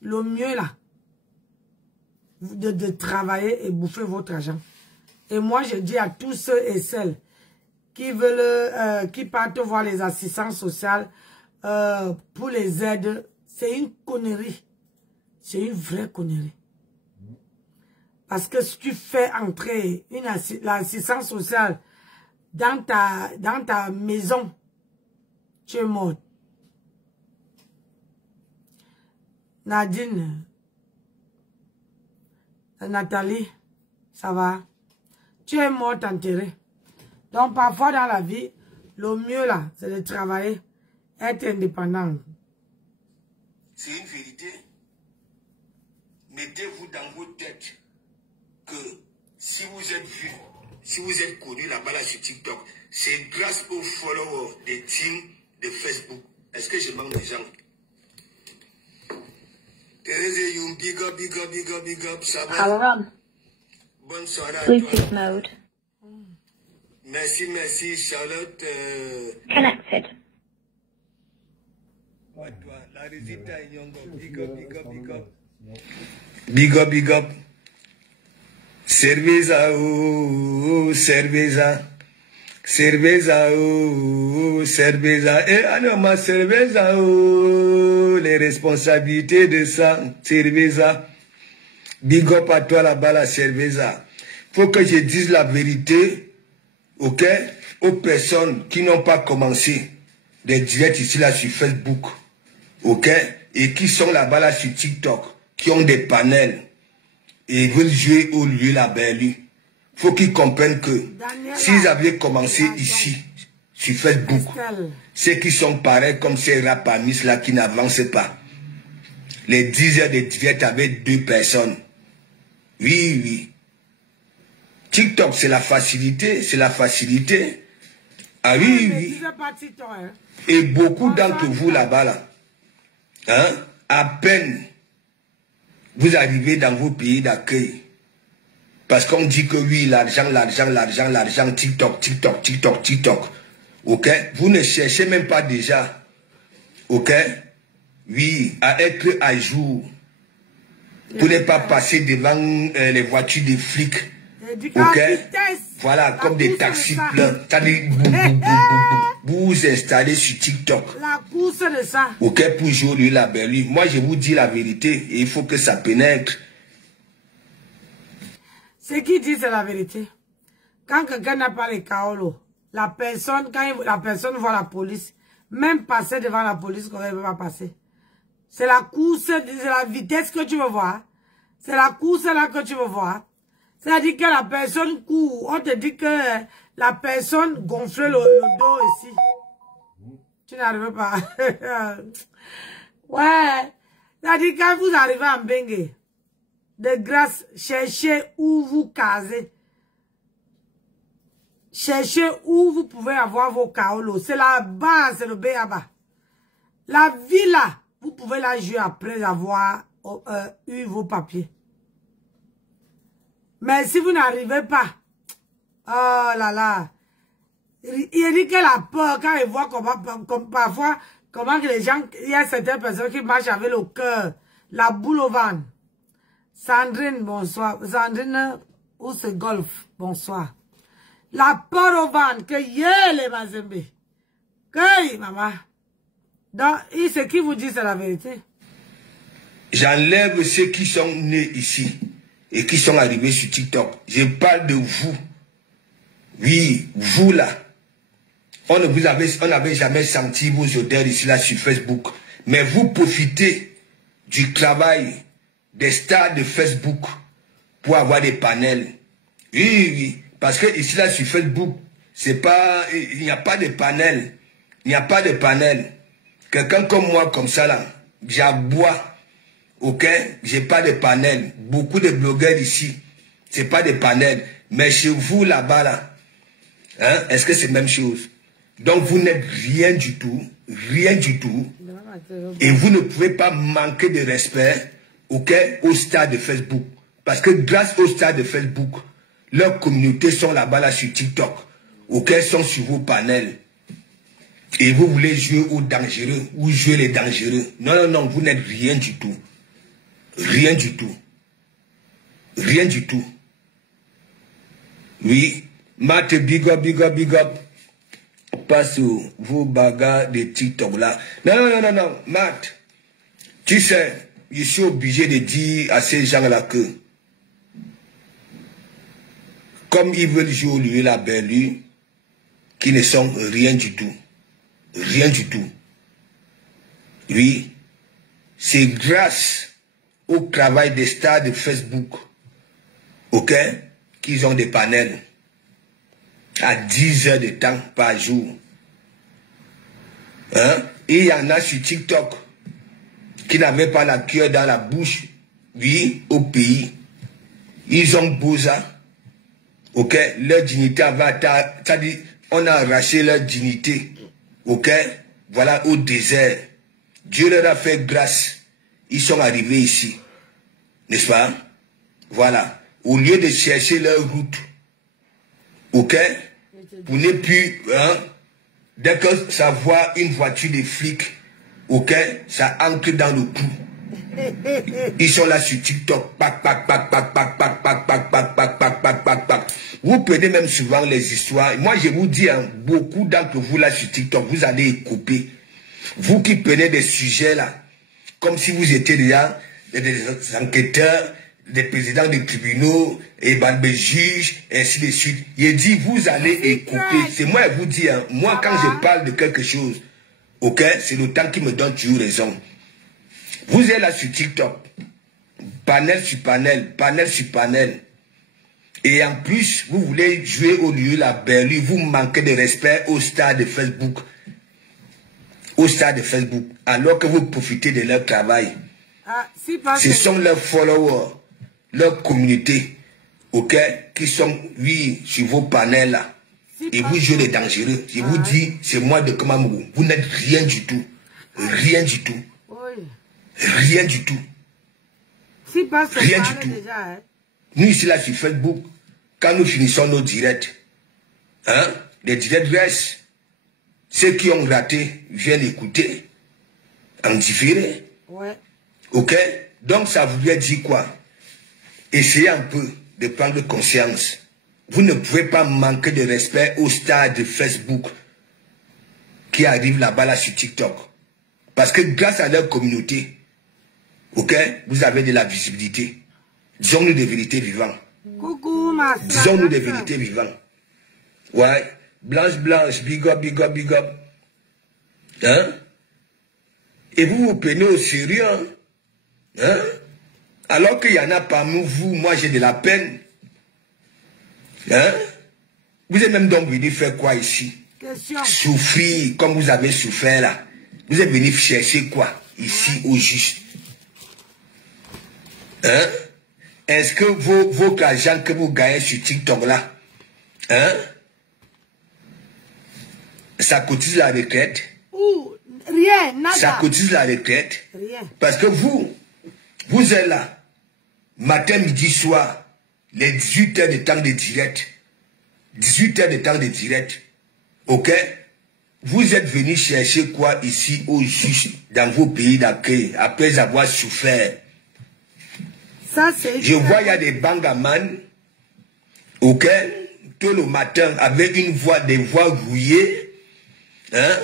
le mieux là, de travailler et bouffer votre argent. Et moi, je dis à tous ceux et celles qui veulent, qui partent voir les assistants sociaux pour les aides, c'est une connerie. C'est une vraie connerie. Parce que si tu fais entrer l'assistance sociale dans ta maison, tu es mort. Nadine, Nathalie, ça va? Tu es morte enterrée. Donc parfois dans la vie, le mieux là, c'est de travailler, être indépendant. C'est une vérité. Mettez-vous dans vos têtes que si vous êtes vu, si vous êtes connu là-bas là sur TikTok, c'est grâce aux followers des teams de Facebook. Est-ce que je manque des gens? Thérèse Youm, big up, ça va? Power on. Bonne soirée à Bluetooth toi. mode. Merci, Charlotte. Connected. À toi, la Rosita Nyongo, big up. Cerveza, oh, cerveza. Cerveza, oh, cerveza. Et alors, ma cerveza, oh, les responsabilités de ça, cerveza. Big up à toi là-bas, la cerveza. Faut que je dise la vérité, ok, aux personnes qui n'ont pas commencé des directs ici là sur Facebook, ok, et qui sont là-bas là sur TikTok, qui ont des panels et veulent jouer au lieu la belle. Faut qu'ils comprennent que s'ils avaient commencé ici, sur Facebook, ceux qui sont pareils comme ces rapamis là qui n'avancent pas. Les 10 heures de direct avec 2 personnes. Oui. TikTok, c'est la facilité, Ah oui. Et beaucoup d'entre vous là-bas, là, hein, à peine vous arrivez dans vos pays d'accueil. Parce qu'on dit que oui, l'argent, TikTok. Ok? Vous ne cherchez même pas déjà, ok? Oui, à être à jour. Pour ne pas passer devant les voitures des flics. Ok? Voilà, comme des taxis pleins. C'est-à-dire, vous installez sur TikTok. La course de ça. Ok, pour jouer lui la belle. Moi, je vous dis la vérité. Et il faut que ça pénètre. Ce qui dit, c'est la vérité. Quand quelqu'un n'a pas les kaolos, la personne, quand la personne voit la police, même passer devant la police, qu'on ne peut pas passer. C'est la course, c'est la vitesse que tu veux voir. C'est la course là que tu veux voir. C'est-à-dire que la personne court. On te dit que la personne gonfle le dos ici. Tu n'arrives pas. Ouais. C'est-à-dire quand vous arrivez en Bengue, de grâce, cherchez où vous casez. Cherchez où vous pouvez avoir vos kaolos. C'est la base, c'est le béaba. La vie là, vous pouvez la jouer après avoir eu vos papiers. Mais si vous n'arrivez pas, oh là là, il dit que la peur, quand il voit comme parfois, comment que les gens, il y a certaines personnes qui marchent avec le cœur, la boule au ventre. Sandrine, bonsoir. Sandrine, ou c'est golf, bonsoir. La peur au ventre, que yé les mazembe. Que maman. Donc, ce qui vous dit, c'est la vérité. J'enlève ceux qui sont nés ici et qui sont arrivés sur TikTok. Je parle de vous. Oui, vous là. On n'avait jamais senti vos odeurs ici là sur Facebook. Mais vous profitez du travail des stars de Facebook pour avoir des panels. Oui, oui. Parce que ici là sur Facebook, c'est pas, il n'y a pas de panel. Il n'y a pas de panel. Quelqu'un comme moi, comme ça là, j'aboie. Ok? J'ai pas de panel. Beaucoup de blogueurs ici, c'est pas de panel. Mais chez vous là-bas là, hein, est-ce que c'est la même chose? Donc vous n'êtes rien du tout. Rien du tout. Et vous ne pouvez pas manquer de respect, ok, aux stars de Facebook. Parce que grâce aux stars de Facebook, leurs communautés sont là-bas là sur TikTok. Ok, sont sur vos panels. Et vous voulez jouer aux dangereux ou jouer les dangereux. Non, non, non, vous n'êtes rien du tout. Rien du tout. Rien du tout. Oui. Matt, big up, big up, big up. Pas sur vos bagarres de TikTok là. Non, non, non, non, non. Matt, tu sais, je suis obligé de dire à ces gens-là que, comme ils veulent jouer au lieu la belle, qui ne sont rien du tout. Rien du tout. Oui. C'est grâce au travail des stars de Facebook, ok, qu'ils ont des panels à 10 heures de temps par jour. Hein? Et il y en a sur TikTok qui n'avaient pas la cuillère dans la bouche, oui, au pays. Ils ont beau ça, ok, leur dignité avait, c'est-à-dire, on a arraché leur dignité, ok, voilà, au désert. Dieu leur a fait grâce. Ils sont arrivés ici, n'est-ce pas? Voilà. Au lieu de chercher leur route, ok, pour ne plus, hein, dès que ça voit une voiture de flics, ok, ça entre dans le cou. Ils sont là sur TikTok, pac, pac, pac, pac, pac, pac, pac, pac, pac, pac, pac, pac, pac, pac. Vous prenez même souvent les histoires. Moi, je vous dis, hein, beaucoup d'entre vous là sur TikTok, vous allez couper. Vous qui prenez des sujets là, comme si vous étiez déjà des enquêteurs, des présidents de tribunaux, et des juges, et ainsi de suite. Il dit, vous allez écouter. C'est moi qui vous dis, hein, moi quand je parle de quelque chose, ok, c'est le temps qui me donne toujours raison. Vous êtes là sur TikTok, panel sur panel, panel sur panel. Et en plus, vous voulez jouer au lieu la belle, vous manquez de respect aux stars de Facebook. Aux stars de Facebook, alors que vous profitez de leur travail. Ah, si ce sont leurs followers, leur communauté, ok, qui sont, oui, sur vos panels là. Si et vous jouez les dangereux. Je vous dis, c'est moi de Kamamou. Vous n'êtes rien du tout. Rien du tout. Oui. Rien du tout. Si rien du tout. Déjà, hein? Nous ici là sur Facebook, quand nous finissons nos directs, hein, les directs restent. Ceux qui ont raté viennent écouter en différé. Ouais. Ok? Donc ça voulait dire quoi? Essayez un peu de prendre conscience. Vous ne pouvez pas manquer de respect aux stars de Facebook qui arrivent là-bas là sur TikTok. Parce que grâce à leur communauté, ok, vous avez de la visibilité. Disons-nous des vérités vivantes. Coucou, ma soeur. Disons-nous des vérités vivantes. Ouais. Blanche, blanche, big up, big up, big up. Hein? Et vous vous prenez au sérieux, hein? Hein? Alors qu'il y en a parmi vous, moi j'ai de la peine. Hein? Vous êtes même donc venu faire quoi ici? Question. Souffrir comme vous avez souffert là. Vous êtes venu chercher quoi ici au juste? Hein? Est-ce que vos argent que vous gagnez sur TikTok là, hein? Ça cotise la retraite? Ouh, rien, nada. Ça cotise la retraite? Rien. Parce que vous êtes là, matin, midi, soir, les 18 heures de temps de direct. 18 heures de temps de direct. Ok? Vous êtes venu chercher quoi ici au juste dans vos pays d'accueil après avoir souffert? Ça, c'est... Je vois, il y a des bangamans, ok? Tout le matin, avec des voix rouillées, hein?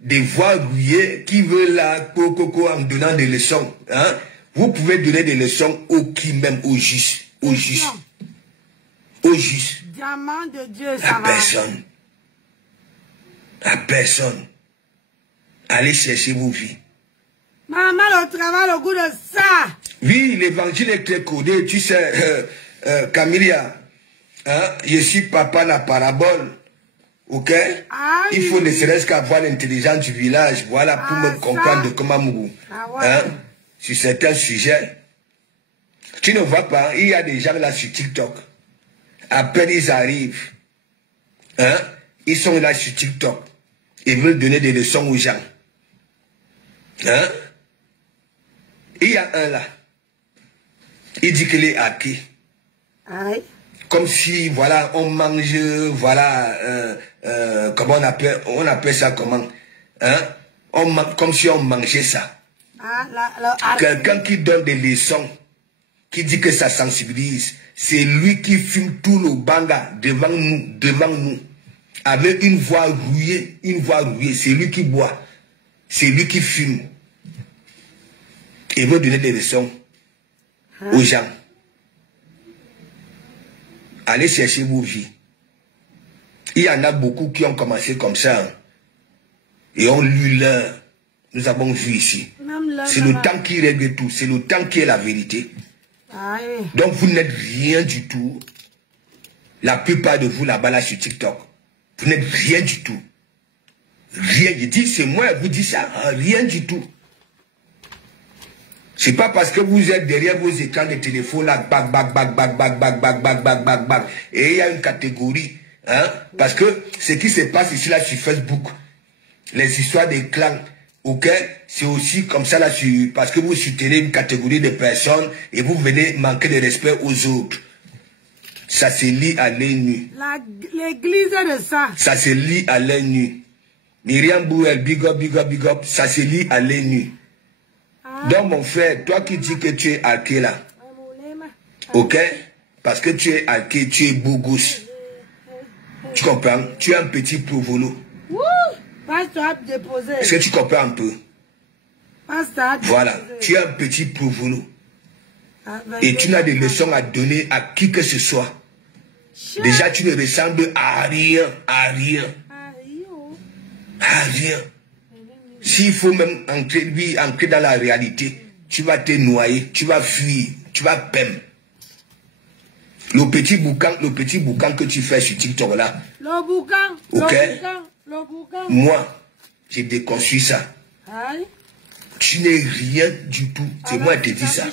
des voix rouillées qui veulent la coco en donnant des leçons. Hein? Vous pouvez donner des leçons au qui même, au juste. Au juste. Au juste. Diamant de Dieu, ça À va. personne. À personne. Allez chercher vos vies. Maman, le travail, le goût de ça. Oui, l'évangile est très codé. Tu sais, Camilia, hein, je suis papa la parabole. Ok? Ah, il oui. faut ne serait-ce qu'avoir l'intelligence du village. Voilà, pour me comprendre de comment vous. Ah, ouais. Hein, sur certains sujets. Tu ne vois pas, il y a des gens là sur TikTok. À peine ils arrivent. Hein, ils sont là sur TikTok. Ils veulent donner des leçons aux gens. Hein? Il y a un là. Il dit qu'il est hacké. Aïe. Comme si, voilà, on mange, voilà, comment on appelle ça comment? Hein? Comme si on mangeait ça. Ah, Quelqu'un qui donne des leçons, qui dit que ça sensibilise, c'est lui qui fume tout le banga devant nous, avec une voix rouillée, c'est lui qui boit, c'est lui qui fume. Il veut donner des leçons aux gens. Allez chercher vos vies. Il y en a beaucoup qui ont commencé comme ça. Hein, et ont lu l'heure. Nous avons vu ici. C'est le temps qui règle tout. C'est le temps qui est la vérité. Aïe. Donc vous n'êtes rien du tout. La plupart de vous là-bas là sur TikTok. Vous n'êtes rien du tout. Rien. Je dis, c'est moi qui vous dis ça. Hein, rien du tout. C'est pas parce que vous êtes derrière vos écrans de téléphone là, bac, et il y a une catégorie, hein, parce que ce qui se passe ici là sur Facebook, les histoires des clans, ok, c'est aussi comme ça là parce que vous soutenez une catégorie de personnes et vous venez manquer de respect aux autres. Ça se lit à l'œil nu. L'église de ça. Ça se lit à l'œil nu. Myriam Bouel, big up, ça se lit à l'œil nu. Donc mon frère, toi qui dis que tu es hacké là, ok, parce que tu es hacké, tu es beau gosse, tu comprends, tu es un petit provolo. Est-ce que tu comprends un peu? Voilà, tu es un petit provolo. Et tu n'as des leçons à donner à qui que ce soit. Déjà tu ne ressembles à rien, à rien. À rien. S'il faut même entrer dans la réalité, tu vas te noyer, tu vas fuir, tu vas perdre. Le petit boucan que tu fais sur TikTok là. Le boucan. Ok. Le boucan. Moi, j'ai déconstruit ça. Aïe. Tu n'es rien du tout. C'est moi qui te dis ça.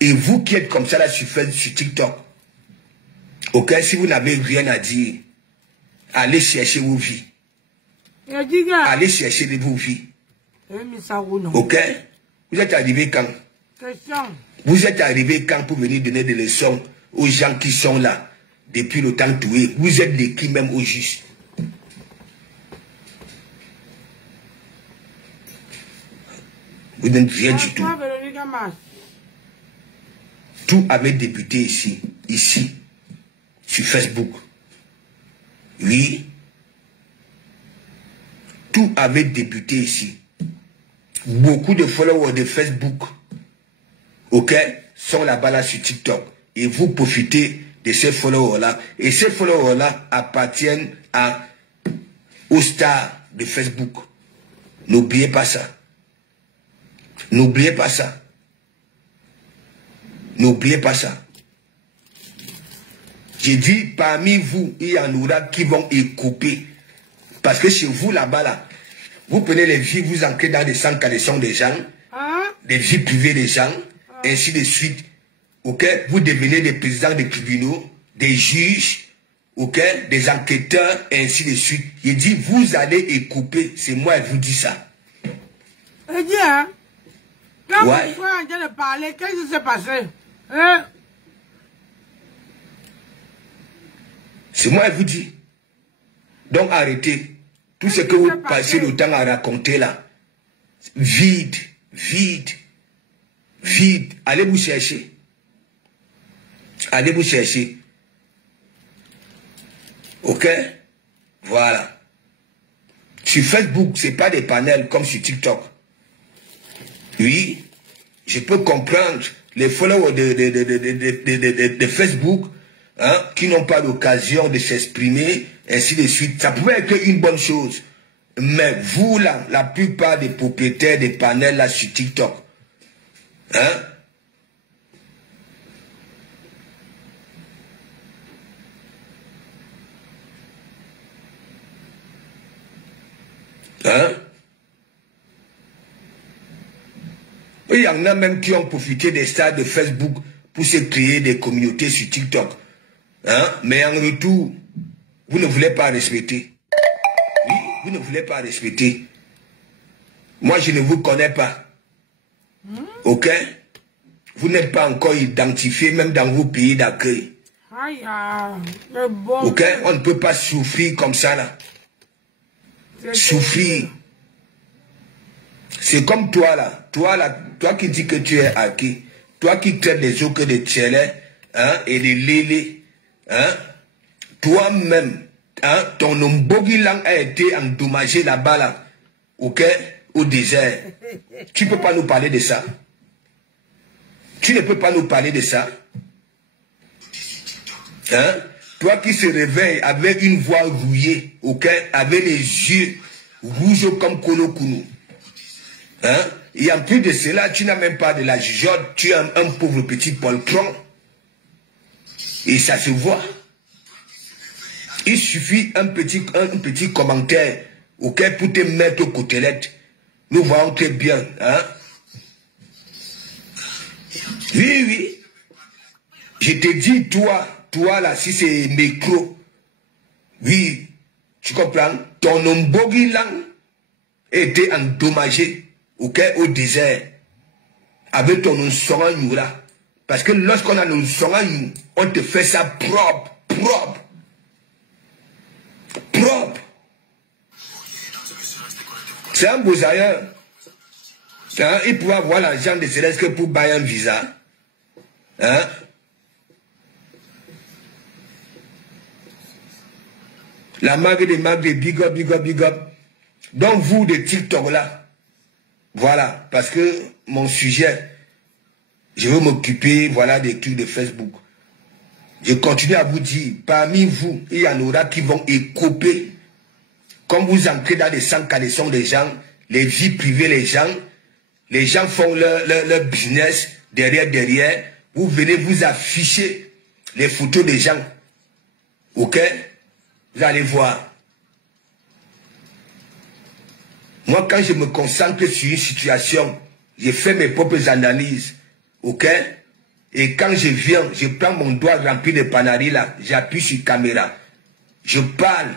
Et vous qui êtes comme ça là sur TikTok. Ok, si vous n'avez rien à dire, allez chercher vos vies. Allez chercher vos vies. Ok? Vous êtes arrivé quand? Vous êtes arrivé quand pour venir donner des leçons aux gens qui sont là depuis le temps toué? Vous êtes des qui même au juste? Vous n'êtes rien du tout. Tout avait débuté ici, sur Facebook. Oui. Tout avait débuté ici. Beaucoup de followers de Facebook, ok, sont là-bas là sur TikTok. Et vous profitez de ces followers-là. Et ces followers-là appartiennent aux stars de Facebook. N'oubliez pas ça. N'oubliez pas ça. N'oubliez pas ça. J'ai dit, parmi vous, il y en aura qui vont écouper. Parce que chez vous, là-bas, là, vous prenez les vies, vous ancrez dans des centres canalisations des gens, des vies privées des gens, ainsi de suite. Ok? Vous devenez des présidents des tribunaux, des juges, ok? Des enquêteurs, ainsi de suite. Il dit, vous allez écouper. C'est moi qui vous dis ça. Il dit, hein? Quand Ouais. vous frère en train de parler, qu'est-ce qui s'est passé? Hein? C'est moi qui vous dis. Donc arrêtez. Tout ce que vous passez le temps à raconter là, vide, vide, vide. Allez vous chercher. Allez vous chercher. Ok? Voilà. Sur Facebook, ce n'est pas des panels comme sur TikTok. Oui, je peux comprendre les followers de Facebook hein, qui n'ont pas l'occasion de s'exprimer, ainsi de suite. Ça pouvait être une bonne chose. Mais vous, là, la plupart des propriétaires des panels là sur TikTok, hein, hein? Il y en a même qui ont profité des stars de Facebook pour se créer des communautés sur TikTok. Hein? Mais en retour, vous ne voulez pas respecter. Oui, vous ne voulez pas respecter. Moi, je ne vous connais pas. Ok? Vous n'êtes pas encore identifié, même dans vos pays d'accueil. Ok? On ne peut pas souffrir comme ça, là. Souffrir. C'est comme toi là, toi qui dis que tu es hacké, toi qui traites les autres de tchélé, hein, et les lélés, hein, toi-même, hein, ton ombogilang a été endommagé là-bas là, ok, au désert. Tu ne peux pas nous parler de ça. Tu ne peux pas nous parler de ça. Hein? Toi qui se réveille avec une voix rouillée, ok, avec les yeux rouges comme Kolo Kounou. Hein? Et en plus de cela, tu n'as même pas de la jugeote, tu es un pauvre petit poltron. Et ça se voit. Il suffit un petit commentaire, ok, pour te mettre aux côtelettes. Nous voyons très bien, hein? Oui, oui. Je te dis, toi là, si c'est micro, oui, tu comprends? Ton ombogi là était endommagé. Ok, au désert, avec ton nsonganyou là. Parce que lorsqu'on a nos nsonganyou, on te fait ça propre. C'est un bousailleur. Hein? Il pouvait avoir l'argent de Céleste que pour bailler un visa. Hein? La marque des marques de big up. Donc vous, de TikTok là, voilà, parce que mon sujet, je veux m'occuper, voilà, des trucs de Facebook. Je continue à vous dire, parmi vous, il y en aura qui vont écoper, comme vous entrez dans les sans caleçons des gens, les vies privées des gens, les gens font leur business derrière, vous venez vous afficher les photos des gens. Ok? Vous allez voir. Moi, quand je me concentre sur une situation, je fais mes propres analyses, ok? Et quand je viens, je prends mon doigt rempli de panaris là, j'appuie sur caméra. Je parle,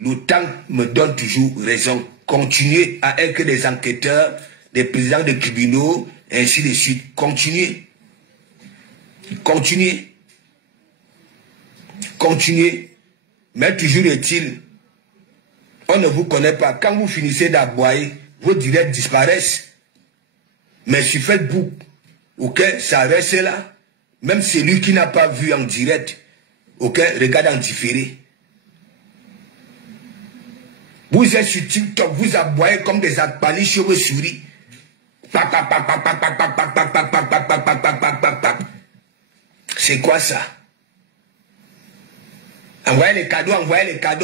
le temps me donne toujours raison. Continuez à être des enquêteurs, des présidents de tribunaux, ainsi de suite. Continuez. Mais toujours est-il, on ne vous connaît pas. Quand vous finissez d'aboyer, vos directs disparaissent. Mais sur Facebook, ok, ça reste là. Même celui qui n'a pas vu en direct, ok, regarde en différé. Vous êtes sur TikTok, vous aboyez comme des akpanis chauves-souris. C'est quoi ça? Envoyez les cadeaux,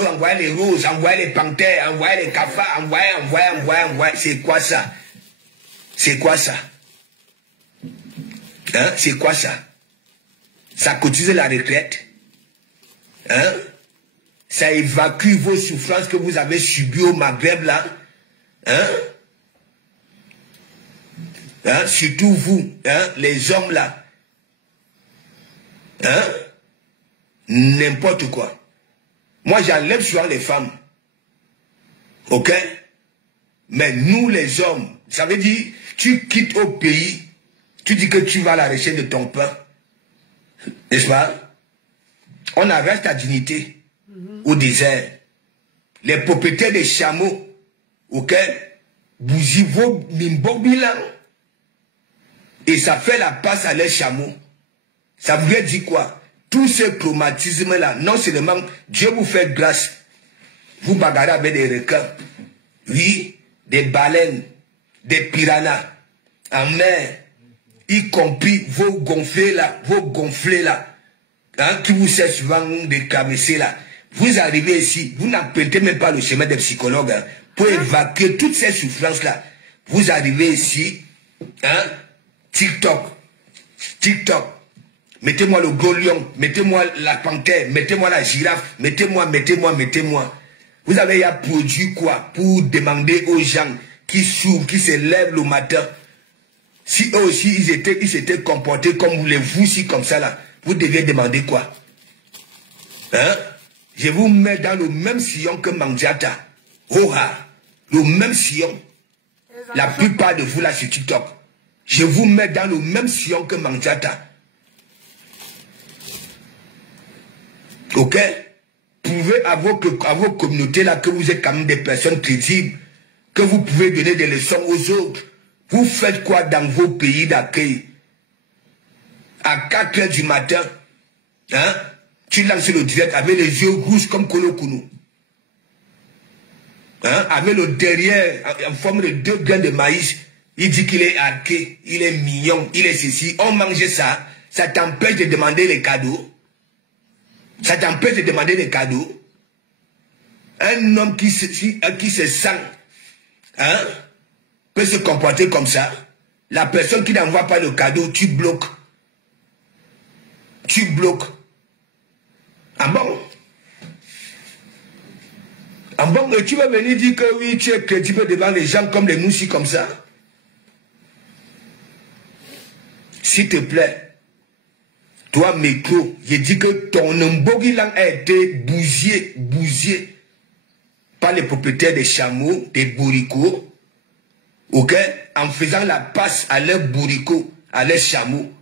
envoyez les roses, envoyez les panthères, envoyez les cafards, envoyez. C'est quoi ça? C'est quoi ça? Hein? C'est quoi ça? Ça cotise la retraite? Hein? Ça évacue vos souffrances que vous avez subies au Maghreb là? Hein? Hein? Surtout vous, hein? Les hommes là. Hein? N'importe quoi. Moi, j'enlève souvent les femmes. Ok? Mais nous, les hommes, ça veut dire, tu quittes au pays, tu dis que tu vas à la recherche de ton pain. N'est-ce pas? On arrache ta dignité au désert. Les propriétaires des chameaux, ok? Bouzivo, Mimbobilan. Et ça fait la passe à les chameaux. Ça voulait dire quoi? Tout ce traumatisme-là, non seulement Dieu vous fait grâce, vous bagarrez avec des requins, oui, des baleines, des piranhas en mer, y compris vos gonflés là, hein, qui vous servent souvent de caresser là. Vous arrivez ici, vous n'empruntez même pas le chemin des psychologues hein, pour évacuer toutes ces souffrances-là. Vous arrivez ici, hein, TikTok. Mettez-moi le gros lion, mettez-moi la panthère, mettez-moi la girafe, mettez-moi. Vous avez ya produit quoi pour demander aux gens qui s'ouvrent, qui se lèvent le matin. Si eux aussi ils s'étaient comportés comme vous, si comme ça là, vous deviez demander quoi? Hein? Je vous mets dans le même sillon que Mandiata. Le même sillon. La plupart de vous là sur TikTok. Je vous mets dans le même sillon que Mandiata. Ok? Pouvez à vos communautés là que vous êtes quand même des personnes crédibles, que vous pouvez donner des leçons aux autres. Vous faites quoi dans vos pays d'accueil? À 4 h du matin, hein? Tu lances le direct avec les yeux rouges comme Kolo Kounou. Hein? Avec le derrière en forme de 2 grains de maïs. Il dit qu'il est arqué, il est mignon, il est ceci. On mange ça, ça t'empêche de demander les cadeaux. Ça t'empêche de demander des cadeaux. Un homme qui se sent, hein, peut se comporter comme ça. La personne qui n'envoie pas le cadeau, tu bloques. Ah bon? Ah bon, et tu vas venir dire que oui, tu es crédible devant les gens comme les noussis comme ça? S'il te plaît, toi, Mekro, je dis que ton Mbogilang a été bousillé par les propriétaires des chameaux, des bourricots, ok, en faisant la passe à leurs bourricots, à leurs chameaux.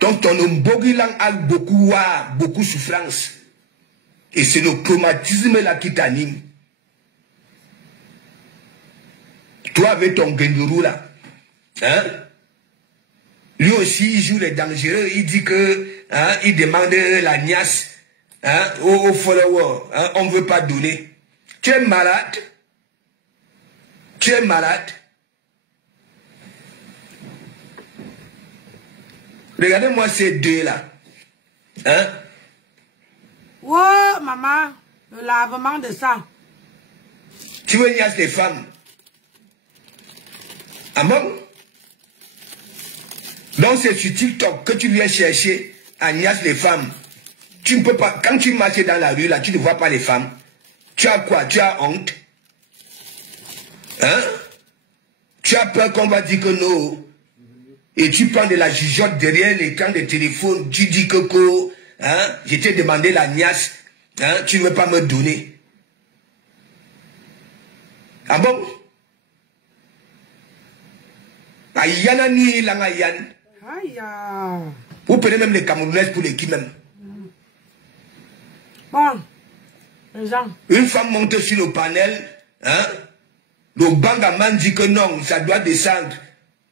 Donc ton Mbogilang a beaucoup souffrance. Et c'est le traumatisme là qui t'anime. Toi avec ton Genduru là, hein? Lui aussi, il joue les dangereux. Il dit que, hein, il demande la niasse, hein, aux followers. Hein, on ne veut pas donner. Tu es malade. Regardez-moi ces deux là. Hein? Oh, maman, le lavement de sang. Tu veux niasse les femmes? Ah bon? Donc c'est sur TikTok que tu viens chercher à niasse les femmes. Tu ne peux pas, quand tu marches dans la rue là, tu ne vois pas les femmes. Tu as quoi? Tu as honte? Hein? Tu as peur qu'on va dire que non. Et tu prends de la jugeote derrière l'écran de téléphone. Tu dis que, hein, je t'ai demandé la niasse. Hein, tu ne veux pas me donner. Ah bon? Ayana ni langayan. Aïe. Vous prenez même les Camerounaises pour l'équipe même. Bon, les gens. Une femme monte sur le panel, hein? Le bangaman dit que non, ça doit descendre.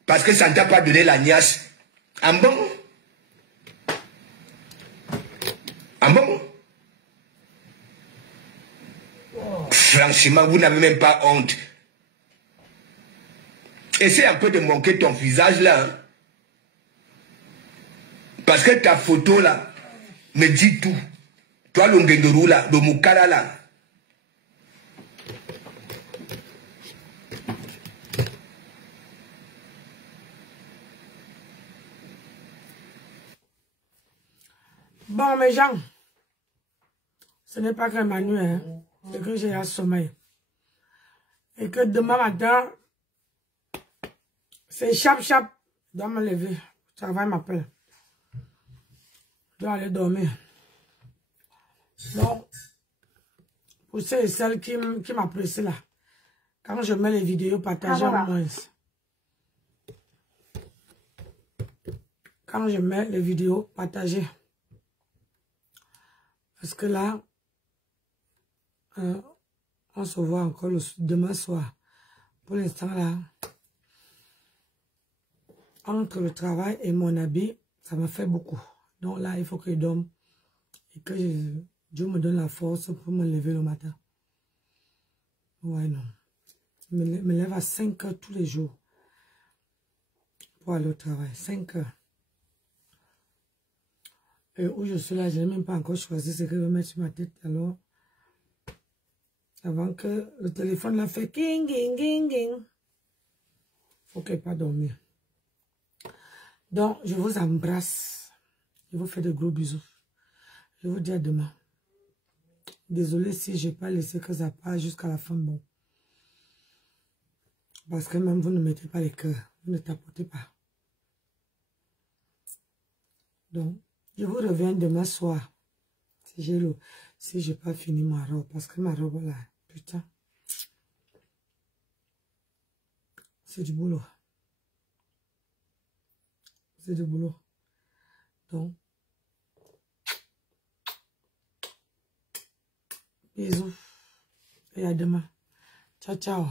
Parce que ça ne t'a pas donné la niasse. Ah bon? Ah bon? Franchement, vous n'avez même pas honte. Essaye un peu de manquer ton visage là. Hein? Parce que ta photo là me dit tout. Toi, le Ngenduru là, le Moukara là. Bon, mes gens, ce n'est pas que ma nuit, hein, c'est que j'ai un sommeil. Et que demain matin, c'est chap, je dois me lever. Le travail m'appelle. Je dois aller dormir. Donc, pour ceux et celles qui m'apprécient là, quand je mets les vidéos partagées au moins. Quand je mets les vidéos partagées. Parce que là, on se voit encore demain soir. Pour l'instant là, entre le travail et mon habit, ça m'a fait beaucoup. Donc là, il faut que je dorme et que Dieu me donne la force pour me lever le matin. Ouais, non. Je me lève à 5 heures tous les jours pour aller au travail. 5 heures. Et où je suis là, je n'ai même pas encore choisi ce que je vais mettre sur ma tête. Alors, avant que le téléphone l'a fait ging, ging, ging, ging. Faut qu'elle pas dormir. Donc, je vous embrasse. Je vous fais de gros bisous. Je vous dis à demain. Désolée si je n'ai pas laissé que ça passe jusqu'à la fin. Bon. Parce que même vous ne mettez pas les cœurs. Vous ne tapotez pas. Donc, je vous reviens demain soir. Si j'ai pas fini ma robe. Parce que ma robe là, putain. C'est du boulot. C'est du boulot. Donc, bisous. Et à demain. Ciao, ciao.